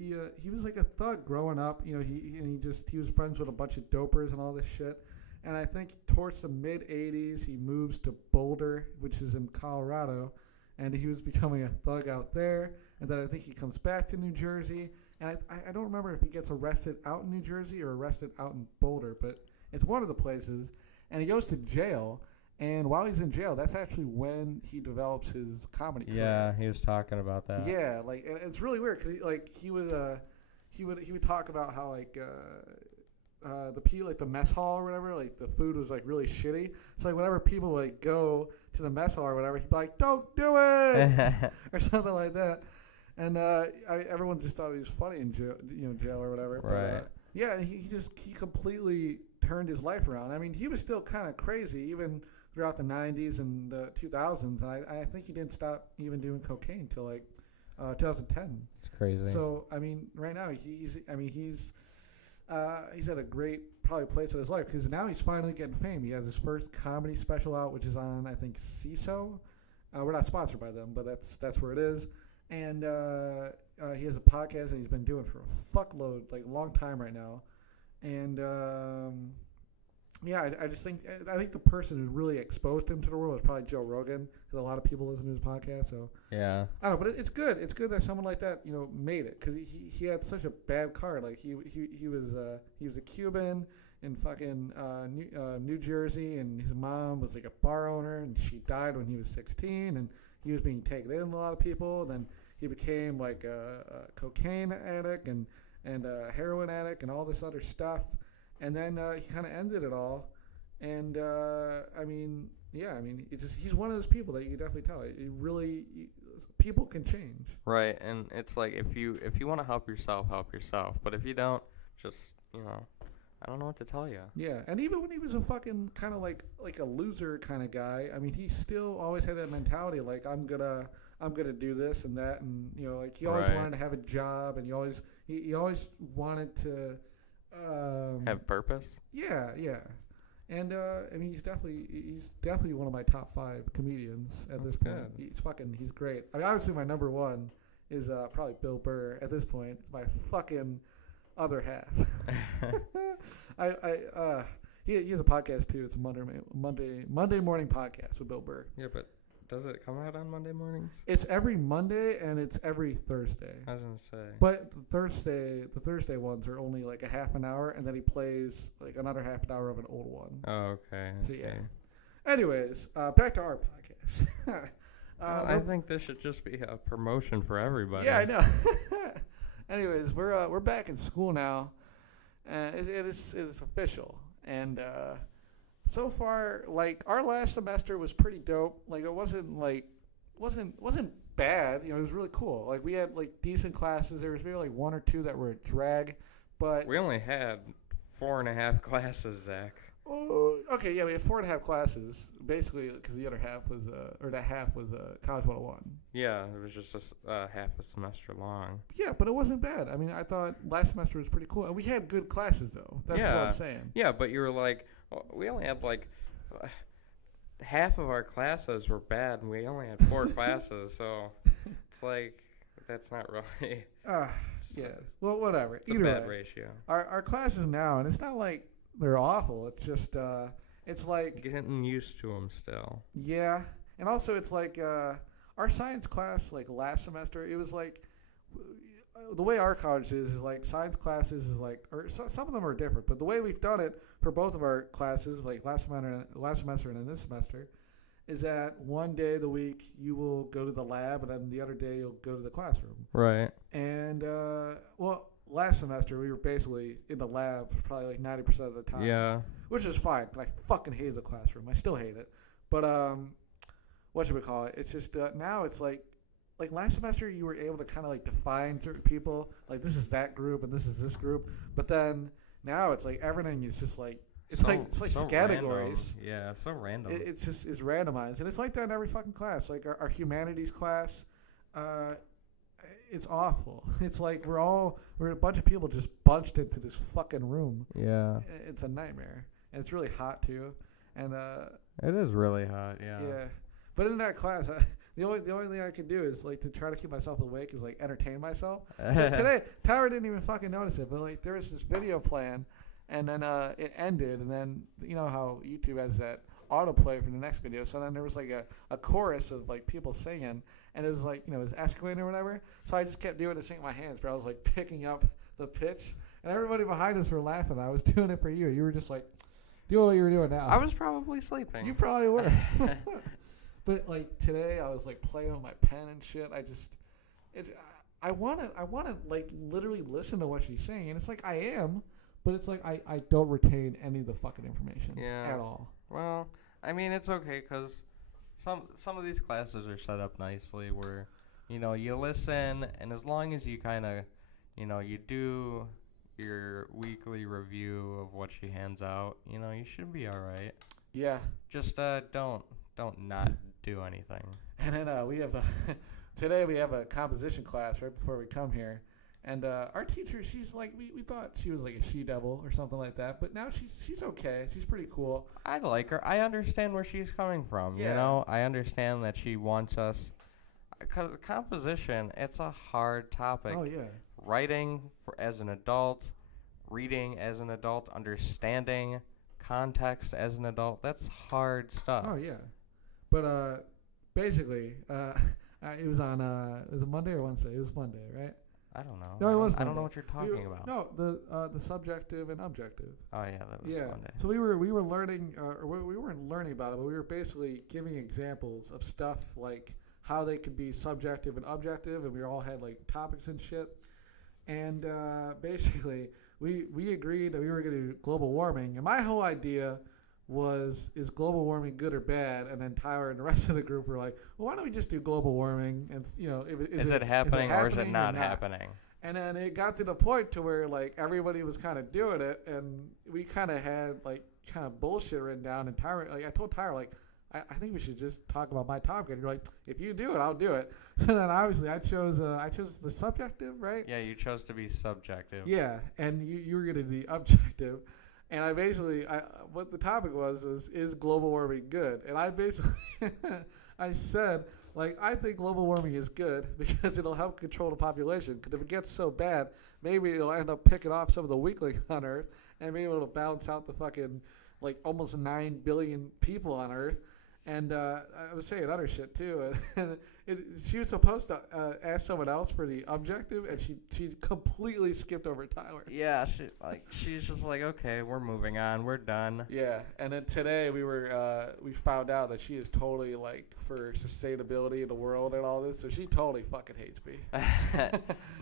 he was like a thug growing up. You know, he was friends with a bunch of dopers and all this shit. And I think towards the mid '80s, he moves to Boulder, which is in Colorado, and he was becoming a thug out there. And then I think he comes back to New Jersey, and I don't remember if he gets arrested out in New Jersey or arrested out in Boulder, but it's one of the places. And he goes to jail. And while he's in jail, that's actually when he develops his comedy career. Yeah, he was talking about that. Yeah, like and it's really weird because he would talk about how like the mess hall or whatever, like the food was like really shitty. So like whenever people like go to the mess hall or whatever, he'd be like, "Don't do it," or something like that. And everyone just thought he was funny in jail or whatever. Right. But, yeah, he completely turned his life around. I mean, he was still kind of crazy even throughout the 90s and the 2000s, and I think he didn't stop even doing cocaine until like 2010. It's crazy. So I mean, right now he's at a great probably place in his life because now he's finally getting fame. He has his first comedy special out, which is on I think CISO. We're not sponsored by them, but that's where it is. And he has a podcast that he's been doing for a fuckload, like a long time right now. And yeah, I think the person who really exposed him to the world was probably Joe Rogan, because a lot of people listen to his podcast. So yeah, I don't know, but it's good. It's good that someone like that made it, because he had such a bad card. Like he was a Cuban in fucking New Jersey, and his mom was like a bar owner, and she died when he was 16, and he was being taken in a lot of people. Then he became like a cocaine addict and a heroin addict and all this other stuff. And then he kind of ended it all. And he's one of those people that you can definitely tell. People can change. Right, and it's like if you want to help yourself. But if you don't, just I don't know what to tell you. Yeah, and even when he was a fucking kind of like a loser kind of guy, I mean, he still always had that mentality like I'm gonna do this and that, and like he always wanted to have a job, and he always wanted to have purpose. Yeah, and I mean he's definitely one of my top 5 comedians at this point. He's great. I mean, obviously my number one is probably Bill Burr at this point. It's my fucking other half. He has a podcast too. It's a Monday morning podcast with Bill Burr. Yeah, but does it come out on Monday mornings? It's every Monday and it's every Thursday. I was gonna say. But the Thursday ones are only like a half an hour, and then he plays like another half an hour of an old one. Oh, okay. I see. Yeah. Anyways, back to our podcast. I think this should just be a promotion for everybody. Yeah, I know. Anyways, we're back in school now, and it is official. And so far, like our last semester was pretty dope. Like it wasn't bad. You know, it was really cool. Like we had like decent classes. There was maybe like one or two that were a drag, but We only had 4.5 classes, Zach. okay, yeah, we had 4.5 classes basically because the other half was College 101. Yeah, it was just half a semester long. Yeah, but it wasn't bad. I mean, I thought last semester was pretty cool, and we had good classes though. That's what I'm saying. Yeah, but you were like, we only had like half of our classes were bad, and we only had 4 classes, so it's like that's not really. Yeah. Well, whatever. It's a bad ratio. Our classes now, and it's not like they're awful. It's just it's like Getting used to them still. yeah, and also it's like our science class like last semester. It was like the way our college is like science classes is like, or some of them are different, but the way we've done it for both of our classes, like last semester and then this semester, is that one day of the week you will go to the lab, and then the other day you'll go to the classroom. Right. And well, last semester we were basically in the lab probably like 90% of the time. Yeah. Which is fine. I fucking hated the classroom. I still hate it. But what should we call it? It's just now it's like last semester you were able to kind of like define certain people. Like this is that group and this is this group. But then now it's like everything is just like it's so, like so categories. Random. Yeah, so random. It's just is randomized, and it's like that in every fucking class. Like our humanities class, it's awful. It's like we're a bunch of people just bunched into this fucking room. Yeah. It's a nightmare, and it's really hot too. And it is really hot. Yeah. yeah. But in that class, the only thing I can do is like to try to keep myself awake is like entertain myself. So today, Tyler didn't even fucking notice it, but like there was this video playing, and then it ended, and then you know how YouTube has that autoplay for the next video. So then there was like a chorus of like people singing, and it was like, you know, it was escalating or whatever. So I just kept doing this thing with my hands where I was like picking up the pitch, and everybody behind us were laughing. I was doing it for you. You were just like doing what you were doing now. I was probably sleeping. You probably were. But like today, I was like playing with my pen and shit. I want to like literally listen to what she's saying, and it's like I am, but it's like I don't retain any of the fucking information at all. Well, I mean, it's okay because some of these classes are set up nicely where, you know, you listen, and as long as you kind of, you know, you do your weekly review of what she hands out, you know, you should be all right. Yeah. Just don't not do anything. And then we have today we have a composition class right before we come here, and our teacher, she's like we thought she was like a she-devil or something like that, but now she's okay. She's pretty cool. I like her. I understand where she's coming from. Yeah. You know, I understand that she wants us. Because composition, it's a hard topic. Oh yeah. Writing as an adult, reading as an adult, understanding context as an adult, that's hard stuff. Oh yeah. But basically, it was on it was a Monday or Wednesday. It was Monday, right? I don't know. No, it was I don't Monday. know what you're talking about. No, the subjective and objective. Oh yeah, that was Monday. So we were learning, or we weren't learning about it, but we were basically giving examples of stuff like how they could be subjective and objective, and we all had like topics and shit. And basically, we agreed that we were going to do global warming, and my whole idea was, is global warming good or bad? And then Tyler and the rest of the group were like, well, why don't we just do global warming? And you know, is it happening or is it not happening? And then it got to the point to where like everybody was kind of doing it, and we kind of had like kind of bullshit written down. And Tyler, like I told Tyler, like I think we should just talk about my topic. And you're like, if you do it, I'll do it. So then obviously I chose the subjective, right? Yeah, you chose to be subjective. Yeah, and you were going to do the objective. And I basically, what the topic was is global warming good? And I basically, I said, like, I think global warming is good because it'll help control the population. Because if it gets so bad, maybe it'll end up picking off some of the weaklings on Earth, and maybe it'll balance out the fucking, like, almost 9 billion people on Earth. And I was saying other shit too. And she was supposed to ask someone else for the objective, and she completely skipped over Tyler. Yeah, she's just like, okay, we're moving on, we're done. Yeah, and then today we found out that she is totally like for sustainability in the world and all this. So she totally fucking hates me.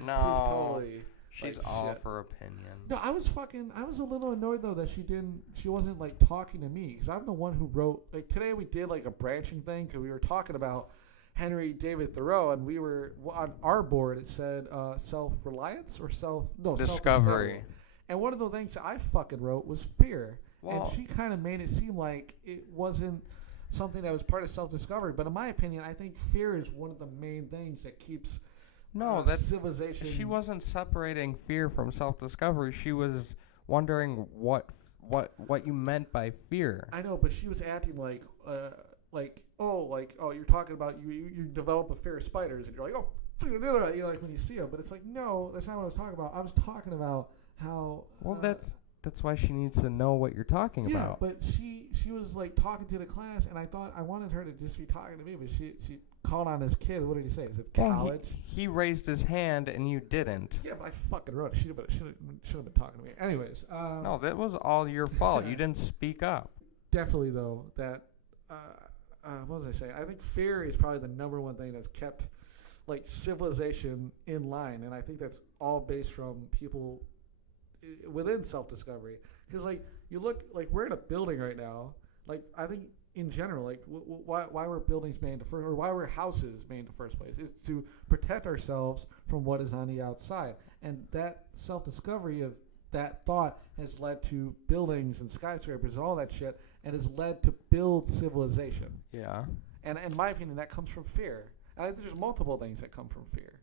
No. She's totally. She's Like, all shit. for opinion. No, I was a little annoyed though that she wasn't like talking to me, because I'm the one who wrote, like, today we did like a branching thing because we were talking about Henry David Thoreau, and we were on our board, it said self-reliance or self-discovery. And one of the things I fucking wrote was fear. Well, And she kind of made it seem like it wasn't something that was part of self-discovery. But in my opinion, I think fear is one of the main things that keeps that's civilization. She wasn't separating fear from self-discovery. She was wondering what you meant by fear. I know, but she was acting like you're talking about you develop a fear of spiders, and you're like, like when you see them. But it's like, no, that's not what I was talking about. I was talking about how. Well, that's why she needs to know what you're talking about. Yeah, but she was like talking to the class, and I thought I wanted her to just be talking to me, but she called on this kid. What did he say? Is it college? He raised his hand and you didn't. Yeah, but I fucking wrote it. Should have been talking to me. Anyways. No, that was all your fault. You didn't speak up. Definitely though that. What was I saying? I think fear is probably the number one thing that's kept like civilization in line, and I think that's all based from people within self-discovery. Because like you look, like we're in a building right now. Like I think in general, like why were buildings made in the first, or why were houses made in the first place? Is to protect ourselves from what is on the outside, and that self-discovery of that thought has led to buildings and skyscrapers and all that shit, and has led to build civilization. Yeah. And in my opinion, that comes from fear. And I think there's multiple things that come from fear.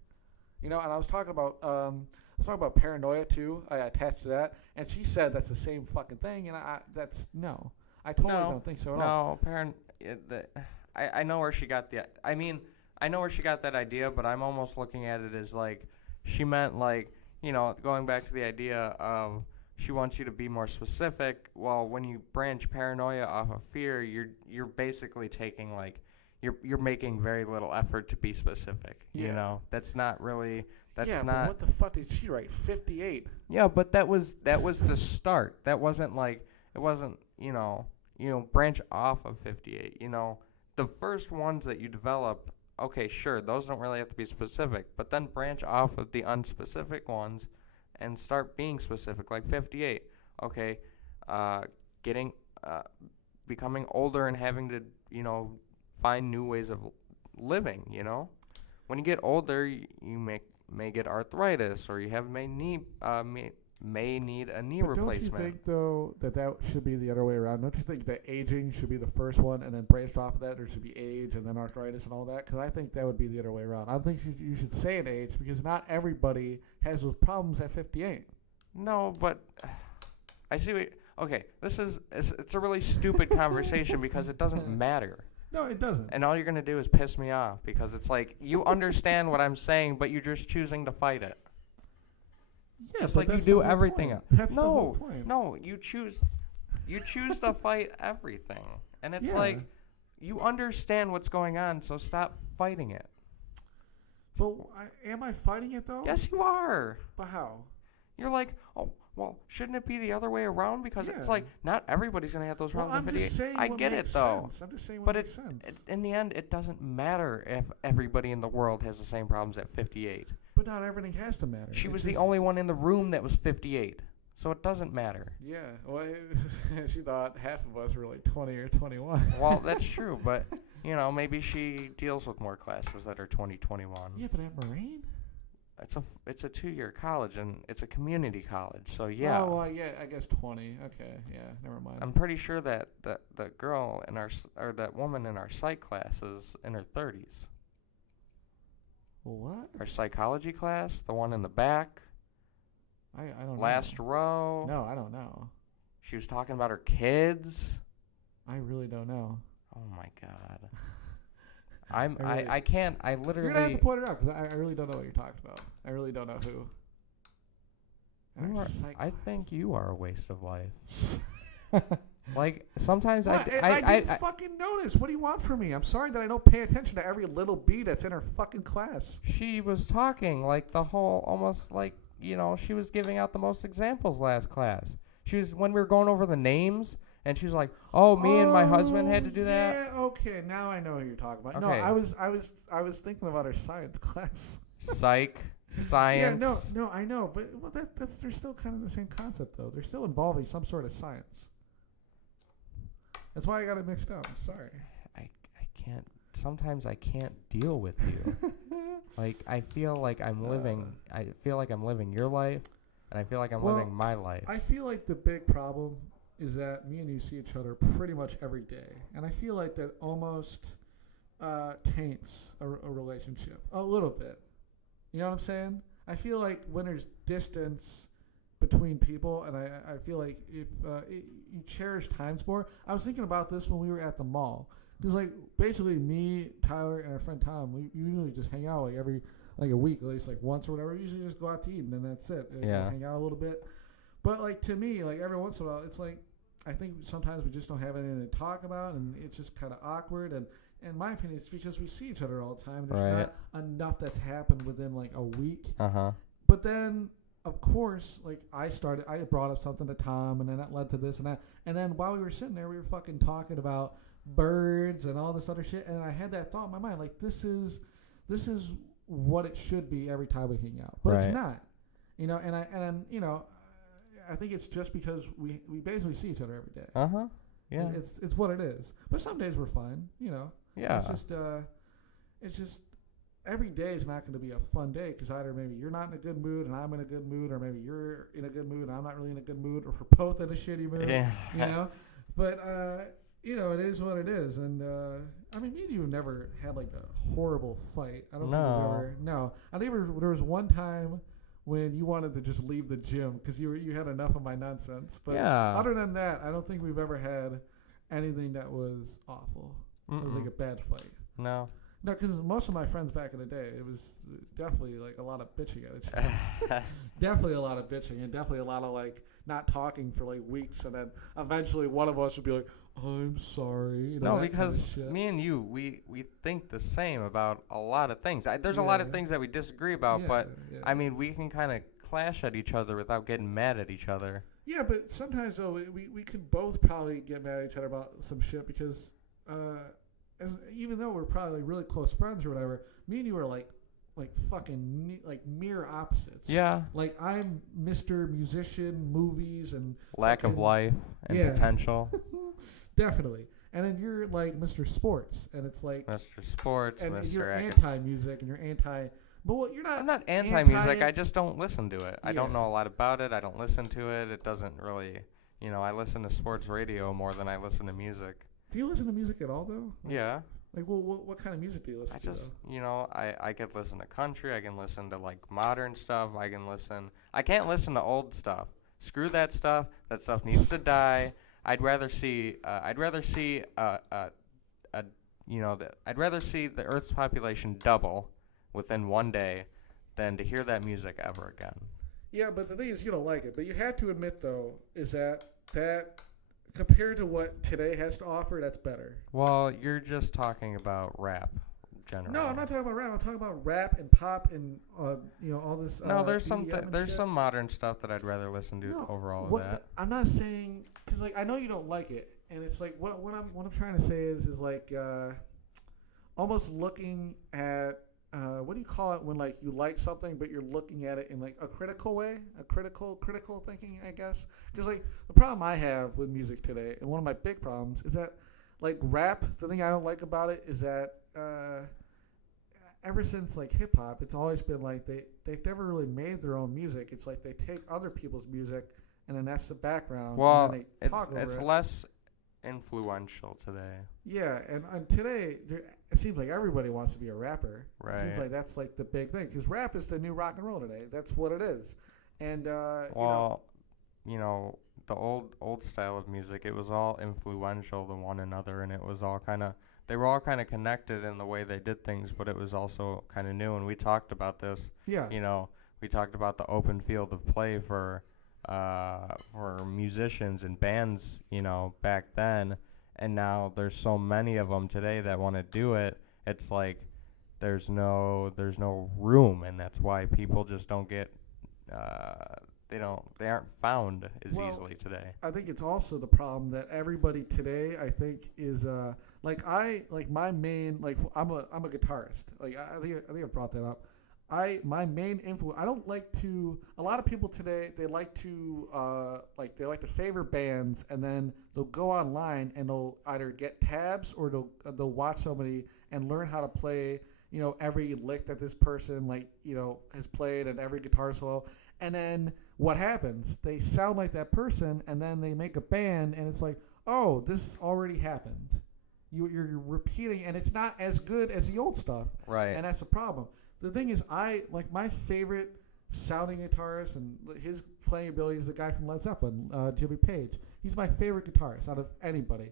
And I was talking about paranoia too. I attached to that, and she said that's the same fucking thing, and I totally don't think so at all. I know where she got I know where she got that idea, but I'm almost looking at it as like she meant like, going back to the idea of she wants you to be more specific. Well, when you branch paranoia off of fear, you're basically taking like you're making very little effort to be specific. Yeah. That's not really But what the fuck did she write? 58. Yeah, but that was the start. That wasn't like it wasn't, branch off of 58. The first ones that you develop, okay, sure, those don't really have to be specific, but then branch off of the unspecific ones and start being specific, like 58. Okay, becoming older and having to, find new ways of living, When you get older, you may get arthritis, or you may need a knee replacement. Don't you think, though, that should be the other way around? Don't you think that aging should be the first one, and then branched off of that, there should be age and then arthritis and all that? Because I think that would be the other way around. I don't think you should say an age, because not everybody has those problems at 58. No, but I see okay, it's a really stupid conversation because it doesn't matter. No, it doesn't. And all you're going to do is piss me off, because it's like you understand what I'm saying, but you're just choosing to fight it. Yeah, just but like you that's do the whole everything point. else. That's the whole point. No, you choose to fight everything. And it's like, you understand what's going on, so stop fighting it. But am I fighting it, though? Yes, you are. But how? You're like, oh, well, shouldn't it be the other way around? Because it's like, not everybody's going to have those problems at 58. I get it, though. I'm just saying what but makes sense. In the end, it doesn't matter if everybody in the world has the same problems at 58. But not everything has to matter. She was the only one in the room that was 58. So it doesn't matter. Yeah. Well, she thought half of us were like 20 or 21. Well, that's true, but, maybe she deals with more classes that are 20, 21. Yeah, but at Moraine? It's a 2-year college, and it's a community college, so yeah. Oh, well, yeah, I guess 20. Okay, yeah, never mind. I'm pretty sure that the girl that woman in our psych class is in her 30s. What? Our psychology class, the one in the back. I don't know. Last row. No, I don't know. She was talking about her kids. I really don't know. Oh my god. I can't. I literally. You're gonna have to point it out, because I really don't know what you're talking about. I really don't know who. I think you are a waste of life. Like sometimes I didn't fucking notice. What do you want from me? I'm sorry that I don't pay attention to every little bee that's in her fucking class. She was talking like the whole, almost like, she was giving out the most examples last class. She was, when we were going over the names, and she was like, "Oh, me and my husband had to do that." Yeah, okay, now I know what you're talking about. Okay. No, I was thinking about our science class. Psych. science. Yeah, no, I know, but that's they're still kind of the same concept though. They're still involving some sort of science. That's why I got it mixed up. I'm sorry. I can't. Sometimes I can't deal with you. Like I feel like I'm living. I feel like I'm living your life, and I feel like I'm living my life. I feel like the big problem is that me and you see each other pretty much every day, and I feel like that almost taints a relationship a little bit. You know what I'm saying? I feel like when there's distance between people, and I feel like if you cherish times more. I was thinking about this when we were at the mall. Because, like, basically me, Tyler, and our friend Tom, we usually just hang out, like, every, like, a week, at least, like, once or whatever. We usually just go out to eat, and then that's it. And hang out a little bit. But, like, to me, like, every once in a while, it's like, I think sometimes we just don't have anything to talk about, and it's just kind of awkward. And in my opinion, it's because we see each other all the time. There's not enough that's happened within, like, a week. But then, of course, like, I brought up something to Tom, and then that led to this and that. And then while we were sitting there, we were fucking talking about birds and all this other shit, and I had that thought in my mind, like, this is what it should be every time we hang out, but it's not, you know. And you know, I think it's just because we basically see each other every day. Yeah, and it's what it is. But some days we're fine, you know. Yeah, it's just every day is not going to be a fun day, because either maybe you're not in a good mood and I'm in a good mood, or maybe you're in a good mood and I'm not really in a good mood, or we're both in a shitty mood. You know. But you know, it is what it is. And, I mean, me and you have never had, like, a horrible fight. I don't think we've ever. No. I think there was one time when you wanted to just leave the gym because you had enough of my nonsense. But other than that, I don't think we've ever had anything that was awful. It was, like, a bad fight. No. No, because most of my friends back in the day, it was definitely, like, a lot of bitching at each other. Definitely a lot of bitching, and definitely a lot of, like, not talking for, like, weeks, and then eventually one of us would be like, I'm sorry. You know, no, because me and you, we think the same about a lot of things. There's a lot of things that we disagree about, but, I mean, we can kind of clash at each other without getting mad at each other. Yeah, but sometimes, though, we could both probably get mad at each other about some shit because even though we're probably really close friends or whatever, me and you are like fucking like mirror opposites. Yeah. Like, I'm Mr. Musician, movies, and lack of life and potential. Definitely. And then you're like Mr. Sports, and it's like Mr. Sports, and Mr. you're anti-music, and you're anti. But what, you're not. I'm not anti-music. I just don't listen to it. I don't know a lot about it. I don't listen to it. It doesn't really, you know. I listen to sports radio more than I listen to music. Do you listen to music at all, though? Like, yeah. Like, well, what kind of music do you listen to? You know, I could listen to country. I can listen to, like, modern stuff. I can't listen to old stuff. Screw that stuff. That stuff needs to die. I'd rather see the Earth's population double within one day than to hear that music ever again. Yeah, but the thing is, you don't like it. But you have to admit, though, is that compared to what today has to offer, that's better. Well, you're just talking about rap, generally. No, I'm not talking about rap. I'm talking about rap and pop and you know, all this. No, there's some modern stuff that I'd rather listen to over all of that. I'm not saying, because, like, I know you don't like it, and it's like what I'm trying to say is like almost looking at what do you call it when, like, you like something but you're looking at it in, like, a critical way, critical thinking, I guess. Because, like, the problem I have with music today, and one of my big problems, is that, like, rap, the thing I don't like about it is that ever since, like, hip-hop, it's always been like they've never really made their own music. It's like they take other people's music, and then that's the background. Well, and then they talk over it's it. less influential today. Yeah, and today it seems like everybody wants to be a rapper. Right. It seems like that's, like, the big thing, because rap is the new rock and roll today. That's what it is. And you know, the old style of music, it was all influential to one another, and it was all they were all kind of connected in the way they did things, but it was also kind of new. And we talked about this. Yeah. You know, we talked about the open field of play for musicians and bands, you know, back then, and now there's so many of them today that want to do it. It's like there's no room, and that's why people just don't get they aren't found as easily today. I think it's also the problem that everybody today, I think, is my main, like, I'm a guitarist. Like, I think I brought that up. my main influence. I don't like to. A lot of people today they like to favor bands, and then they'll go online and they'll either get tabs or they'll watch somebody and learn how to play. Every lick that this person has played and every guitar solo. And then what happens? They sound like that person, and then they make a band, and it's like, oh, this already happened. You're repeating, and it's not as good as the old stuff. Right. And that's the problem. The thing is, my favorite sounding guitarist, and his playing ability is the guy from Led Zeppelin, Jimmy Page. He's my favorite guitarist out of anybody.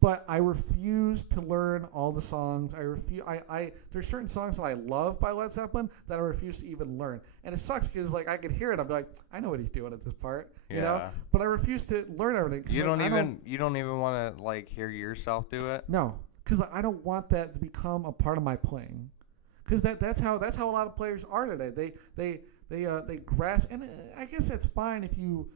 But I refuse to learn all the songs. There's certain songs that I love by Led Zeppelin that I refuse to even learn. And it sucks because I could hear it. I'm like, I know what he's doing at this part, But I refuse to learn everything. You don't even want to hear yourself do it. No, because I don't want that to become a part of my playing. Because that's how a lot of players are today. They grasp, and I guess that's fine if you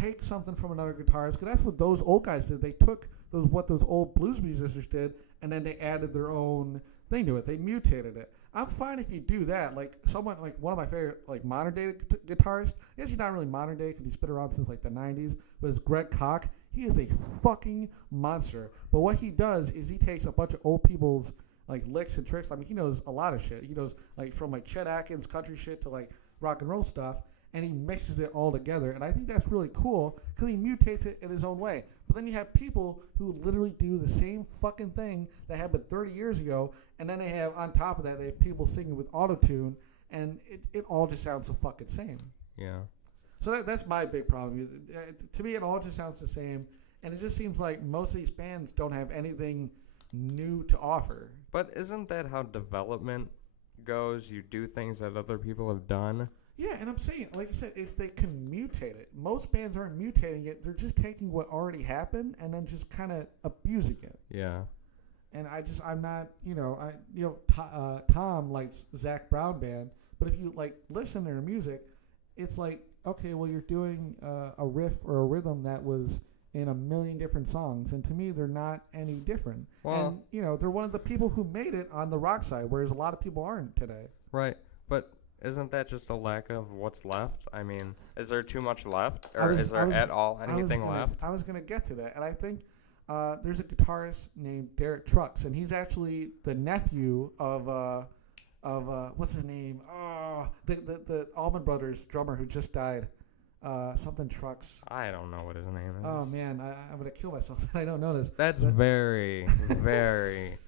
take something from another guitarist, because that's what those old guys did. They took what those old blues musicians did, and then they added their own thing to it. They mutated it. I'm fine if you do that. Someone one of my favorite modern day guitarists. I guess he's not really modern day because he's been around since the 90s. But it's Greg Koch. He is a fucking monster. But what he does is he takes a bunch of old people's licks and tricks. I mean, he knows a lot of shit. He knows from Chet Atkins country shit to rock and roll stuff. And he mixes it all together. And I think that's really cool because he mutates it in his own way. But then you have people who literally do the same fucking thing that happened 30 years ago. And then they have, on top of that, they have people singing with auto-tune. And it all just sounds the fucking same. Yeah. So that's my big problem. To me, it all just sounds the same. And it just seems like most of these bands don't have anything new to offer. But isn't that how development goes? You do things that other people have done. Yeah, and I'm saying, like I said, if they can mutate it, most bands aren't mutating it. They're just taking what already happened and then just kind of abusing it. Yeah. And I'm not, Tom likes Zach Brown Band, but if you listen to their music, it's okay, well, you're doing a riff or a rhythm that was in a million different songs, and to me, they're not any different. Well, and they're one of the people who made it on the rock side, whereas a lot of people aren't today. Right, but isn't that just a lack of what's left? I mean, is there too much left, or is there at all anything left? I was going to get to that, and I think there's a guitarist named Derek Trucks, and he's actually the nephew of what's his name? Oh, the Allman Brothers drummer who just died. Something Trucks. I don't know what his name is. Oh man, I'm gonna kill myself. I don't know this. That's very, very.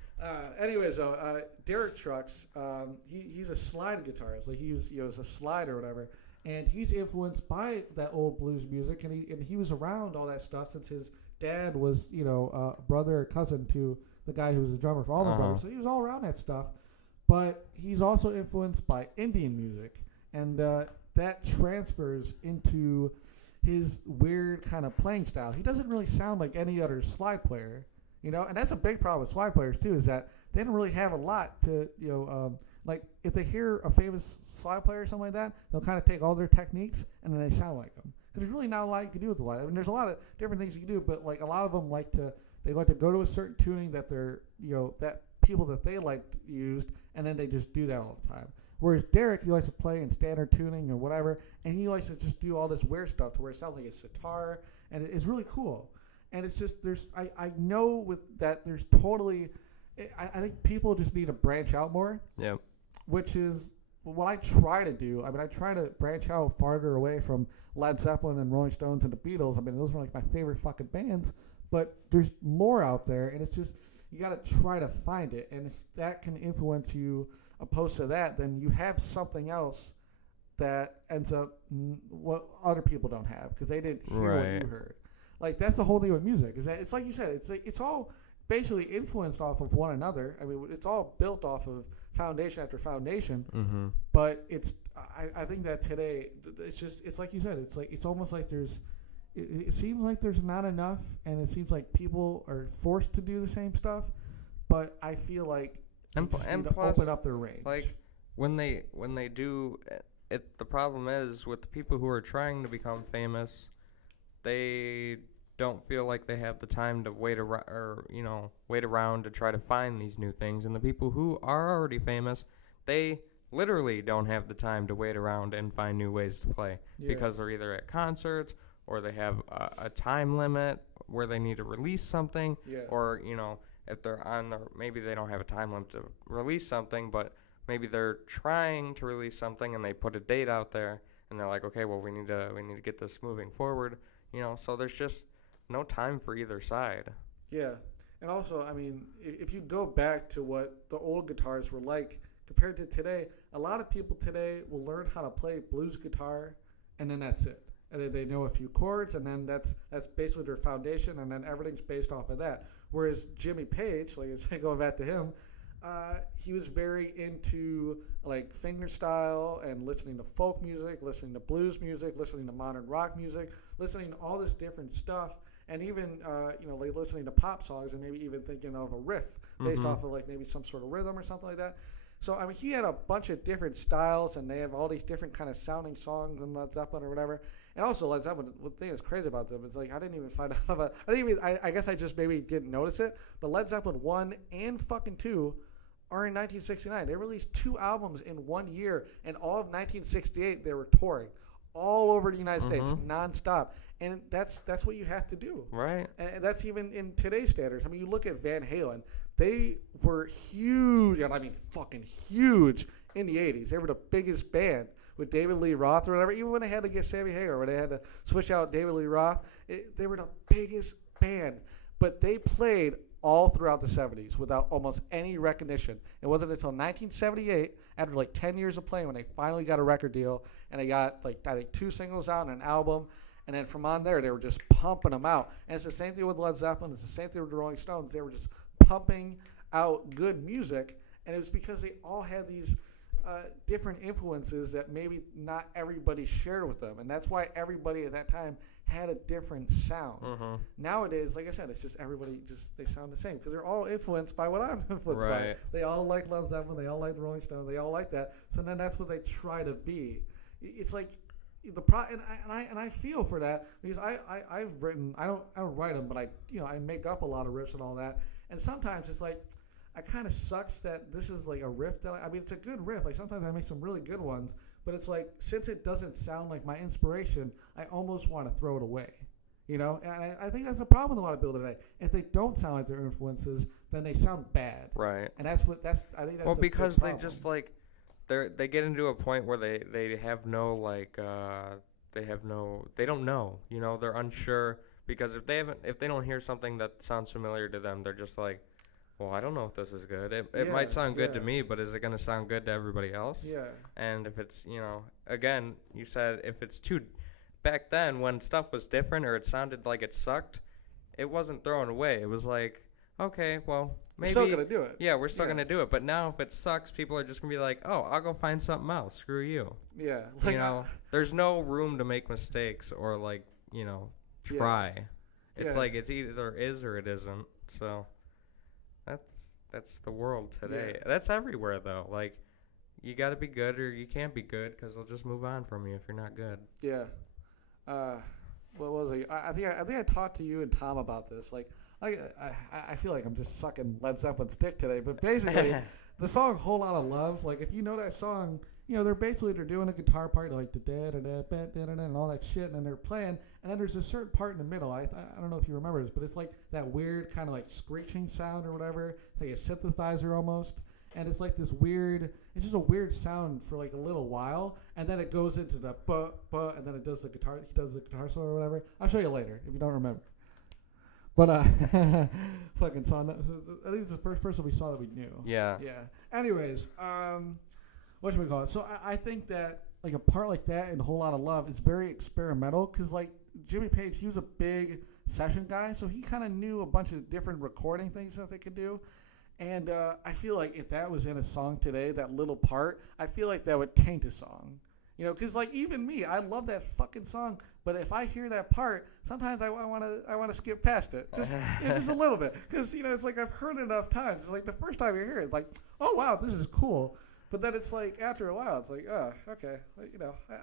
Anyways, Derek Trucks, he's a slide guitarist. He's a slide or whatever, and he's influenced by that old blues music, and he was around all that stuff since his dad was brother or cousin to the guy who was the drummer for Allman Brothers. So he was all around that stuff, but he's also influenced by Indian music, and that transfers into his weird kind of playing style. He doesn't really sound like any other slide player. And that's a big problem with slide players too, is that they don't really have a lot to, if they hear a famous slide player or something like that, they'll kind of take all their techniques and then they sound like them. Because there's really not a lot you can do with the slide. I mean, there's a lot of different things you can do, but a lot of them like to go to a certain tuning that they're, that people that they liked used, and then they just do that all the time. Whereas Derek, he likes to play in standard tuning or whatever, and he likes to just do all this weird stuff to where it sounds like a sitar, and it's really cool. And it's just, I know with that there's totally, I think people just need to branch out more. Yeah. Which is what I try to do. I mean, I try to branch out farther away from Led Zeppelin and Rolling Stones and the Beatles. I mean, those are my favorite fucking bands. But there's more out there, and it's just, you got to try to find it. And if that can influence you opposed to that, then you have something else that ends up what other people don't have because they didn't hear what you heard. That's the whole thing with music. Is that it's like you said, it's all basically influenced off of one another. I mean, it's all built off of foundation after foundation. Mm-hmm. But I think that today it's like you said. It's almost like it seems like there's not enough, and it seems like people are forced to do the same stuff. But I feel like and plus, open up their range. When they do it, the problem is with the people who are trying to become famous, they don't feel like they have the time to wait around to try to find these new things. And the people who are already famous, they literally don't have the time to wait around and find new ways to play because they're either at concerts or they have a time limit where they need to release something, or, you know, if they're on the, maybe they don't have a time limit to release something, but maybe they're trying to release something and they put a date out there and they're like, okay, well, we need to get this moving forward, you know, so there's just no time for either side. Yeah. And also, I mean, if you go back to what the old guitars were like compared to today, a lot of people today will learn how to play blues guitar, and then that's it. And then they know a few chords, and then that's basically their foundation, and then everything's based off of that. Whereas Jimmy Page, like I said, going back to him, he was very into like fingerstyle and listening to folk music, listening to blues music, listening to modern rock music, listening to all this different stuff. And even, like listening to pop songs and maybe even thinking of a riff based off of like maybe some sort of rhythm or something like that. So, I mean, he had a bunch of different styles, and they have all these different kind of sounding songs in Led Zeppelin or whatever. And also Led Zeppelin, the thing that's crazy about them is like I didn't even find out about, I guess I just maybe didn't notice it, but Led Zeppelin 1 and fucking 2 are in 1969. They released 2 albums in 1 year, and all of 1968 they were touring all over the United States, nonstop. And that's what you have to do. Right. And that's even in today's standards. I mean, you look at Van Halen. They were huge, and I mean fucking huge in the 80s. They were the biggest band with David Lee Roth or whatever. Even when they had to get Sammy Hagar, when they had to switch out David Lee Roth, they were the biggest band. But they played all throughout the 70s without almost any recognition. It wasn't until 1978, after like 10 years of playing, when they finally got a record deal, and they got like I think 2 singles out and an album. And then from on there, they were just pumping them out. And it's the same thing with Led Zeppelin. It's the same thing with the Rolling Stones. They were just pumping out good music. And it was because they all had these different influences that maybe not everybody shared with them. And that's why everybody at that time had a different sound. Nowadays, like I said, it's just everybody they sound the same because they're all influenced by what I'm influenced by. They all like Led Zeppelin. They all like the Rolling Stones. They all like that. So then that's what they try to be. It's like and I feel for that because I've written I don't write them, but I make up a lot of riffs and all that. And sometimes it's like it kind of sucks that this is like a riff that I mean it's a good riff. Like sometimes I make some really good ones, but it's like since it doesn't sound like my inspiration, I almost want to throw it away. And I think that's the problem with a lot of people today. If they don't sound like their influences, then they sound bad. Right. And I think that's well because they just like. They get into a point where they have no like they don't know, they're unsure because if they don't hear something that sounds familiar to them, they're just like, well, I don't know if this is good. It might sound good to me, but is it going to sound good to everybody else? Yeah. And if it's, again, you said if it's too back then when stuff was different or it sounded like it sucked, it wasn't thrown away. It was like, okay, well, maybe. We're still going to do it. Yeah, we're still going to do it. But now if it sucks, people are just going to be like, oh, I'll go find something else. Screw you. Yeah. There's no room to make mistakes or, like, try. Yeah. It's like it's either is or it isn't. So that's the world today. Yeah. That's everywhere, though. Like, you got to be good or you can't be good because they'll just move on from you if you're not good. Yeah. What was it? I think I talked to you and Tom about this. Like, I feel like I'm just sucking Led Zeppelin's dick today, but basically, the song "Whole Lot of Love," like if you know that song, they're doing a guitar part like da da da da da da and all that shit, and then they're playing, and then there's a certain part in the middle. I don't know if you remember this, but it's like that weird kind of like screeching sound or whatever. It's like a synthesizer almost, and it's like this weird. It's just a weird sound for like a little while, and then it goes into the but, and then it does the guitar. He does the guitar solo or whatever. I'll show you later if you don't remember. But fucking song. I think it's the first person we saw that we knew. Yeah. Yeah. Anyways, what should we call it? So I think that like a part like that in A Whole Lot of Love is very experimental because like Jimmy Page, he was a big session guy, so he kind of knew a bunch of different recording things that they could do. And I feel like if that was in a song today, that little part, I feel like that would taint a song. Because like even me, I love that fucking song, but if I hear that part, sometimes I want to skip past it, just a little bit, because it's like I've heard it enough times. It's like the first time you hear it, it's like, oh wow, this is cool, but then it's like after a while, it's like, oh okay,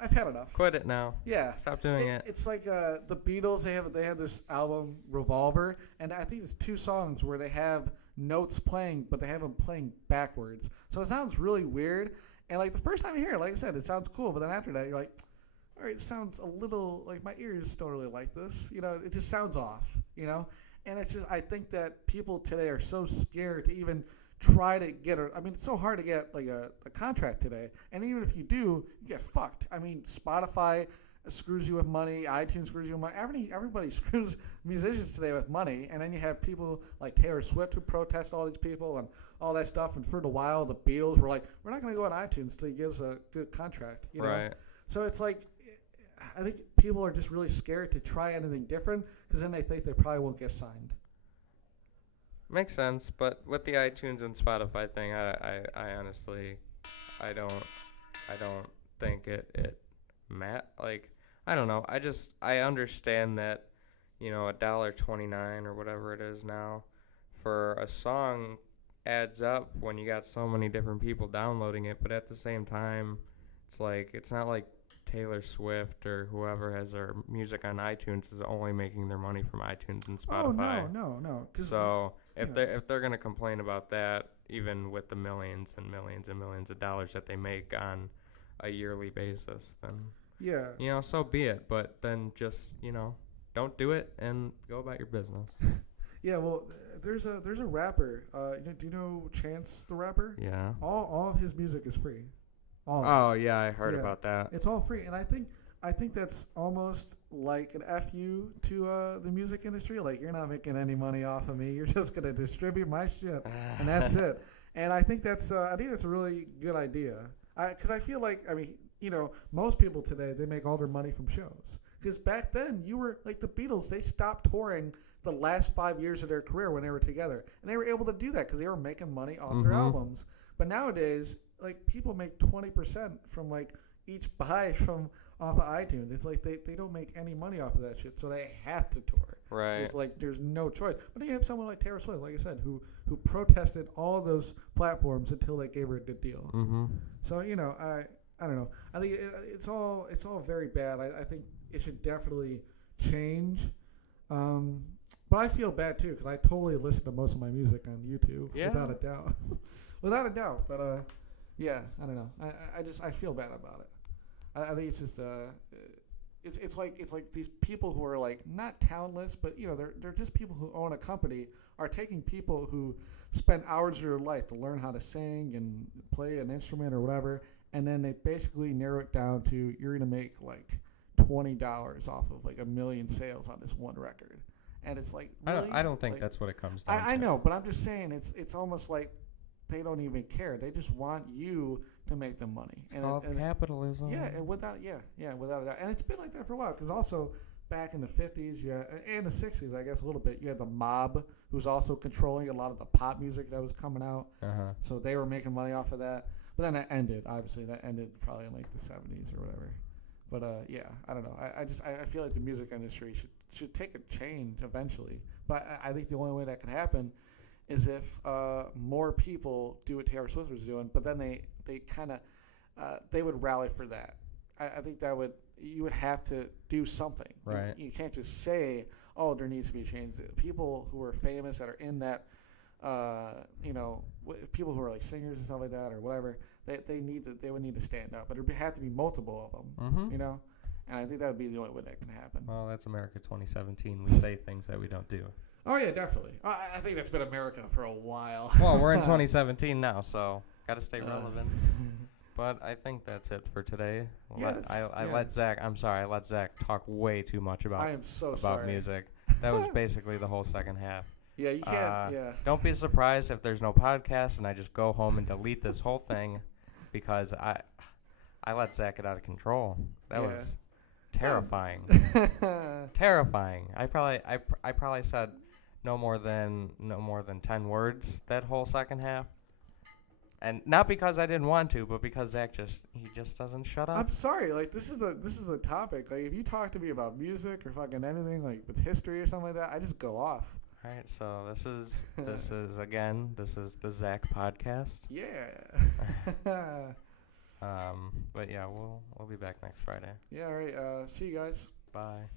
I've had enough. Quit it now. Yeah, stop doing it. It's like the Beatles. They have this album Revolver, and I think it's 2 songs where they have notes playing, but they have them playing backwards, so it sounds really weird. And like the first time you hear it, like I said, it sounds cool, but then after that, you're like, all right, it sounds a little like my ears don't really like this. You know, it just sounds off. You know, and it's just I think that people today are so scared to even try to get I mean, it's so hard to get like a contract today, and even if you do, you get fucked. I mean, Spotify screws you with money, iTunes screws you with money. Everybody screws musicians today with money, and then you have people like Taylor Swift who protest all these people and all that stuff. And for a while, the Beatles were like, "We're not going to go on iTunes until you give us a good contract." You know? Right. So it's like, I think people are just really scared to try anything different because then they think they probably won't get signed. Makes sense, but with the iTunes and Spotify thing, I honestly, I don't think it like, I don't know. I understand that, you know, $1.29 or whatever it is now for a song adds up when you got so many different people downloading it, but at the same time, it's like, it's not like Taylor Swift or whoever has their music on iTunes is only making their money from iTunes and Spotify. Oh, no. So if they're gonna complain about that, even with the millions and millions and millions of dollars that they make on a yearly basis, then yeah, you know, so be it. But then just, you know, don't do it and go about your business. Yeah, well, there's a rapper. Do you know Chance the Rapper? Yeah. All of his music is free. Oh yeah, I heard about that. It's all free, and I think that's almost like an FU to the music industry. Like, you're not making any money off of me. You're just gonna distribute my shit, and that's it. And I think that's a really good idea. Because I feel like, I mean, you know, most people today, they make all their money from shows. Because back then, you were like the Beatles. They stopped touring the last 5 years of their career when they were together, and they were able to do that because they were making money off their albums. But nowadays, like, people make 20% from like each buy from off of iTunes. It's like they don't make any money off of that shit, so they have to tour. Right. It's like there's no choice. But then you have someone like Taylor Swift, like I said, who protested all of those platforms until they gave her a good deal. Mm-hmm. So, you know, I don't know. I think it's all very bad. I think it should definitely change. But I feel bad too because I totally listen to most of my music on YouTube, without a doubt, without a doubt. But yeah, I don't know. I feel bad about it. I think it's just it's like these people who are like not talentless, but you know they're just people who own a company are taking people who spend hours of their life to learn how to sing and play an instrument or whatever, and then they basically narrow it down to you're gonna make like $20 off of like 1 million sales on this one record, and it's like really? I don't think like, that's what it comes down to. I know, but I'm just saying it's almost like they don't even care. They just want you to make them money. It's called capitalism. Yeah, and without a doubt. And it's been like that for a while because also back in the 50s and the 60s, I guess a little bit, you had the mob who's also controlling a lot of the pop music that was coming out. So they were making money off of that. But then that ended. Obviously, that ended probably in like the 70s or whatever. But yeah, I don't know. I feel like the music industry should take a change eventually. But I think the only way that can happen is if more people do what Taylor Swift was doing, but then they kind of they would rally for that. I think you would have to do something. Right. You can't just say, oh, there needs to be a change. People who are famous that are in that, people who are like singers and stuff like that or whatever, they would need to stand up. But there would have to be multiple of them, you know? And I think that would be the only way that can happen. Well, that's America 2017. We say things that we don't do. Oh, yeah, definitely. I think that's been America for a while. Well, we're in 2017 now, so got to stay relevant. But I think that's it for today. I let Zach talk way too much about music. That was basically the whole second half. Yeah, you can't. Don't be surprised if there's no podcast and I just go home and delete this whole thing because I let Zach get out of control. That was terrifying. Terrifying. I probably said no more than 10 words that whole second half. And not because I didn't want to, but because Zach just doesn't shut up. I'm sorry, like this is a topic. Like if you talk to me about music or fucking anything like with history or something like that, I just go off. All right, so this is the Zach podcast. Yeah. But yeah, we'll be back next Friday. Yeah, all right. See you guys. Bye.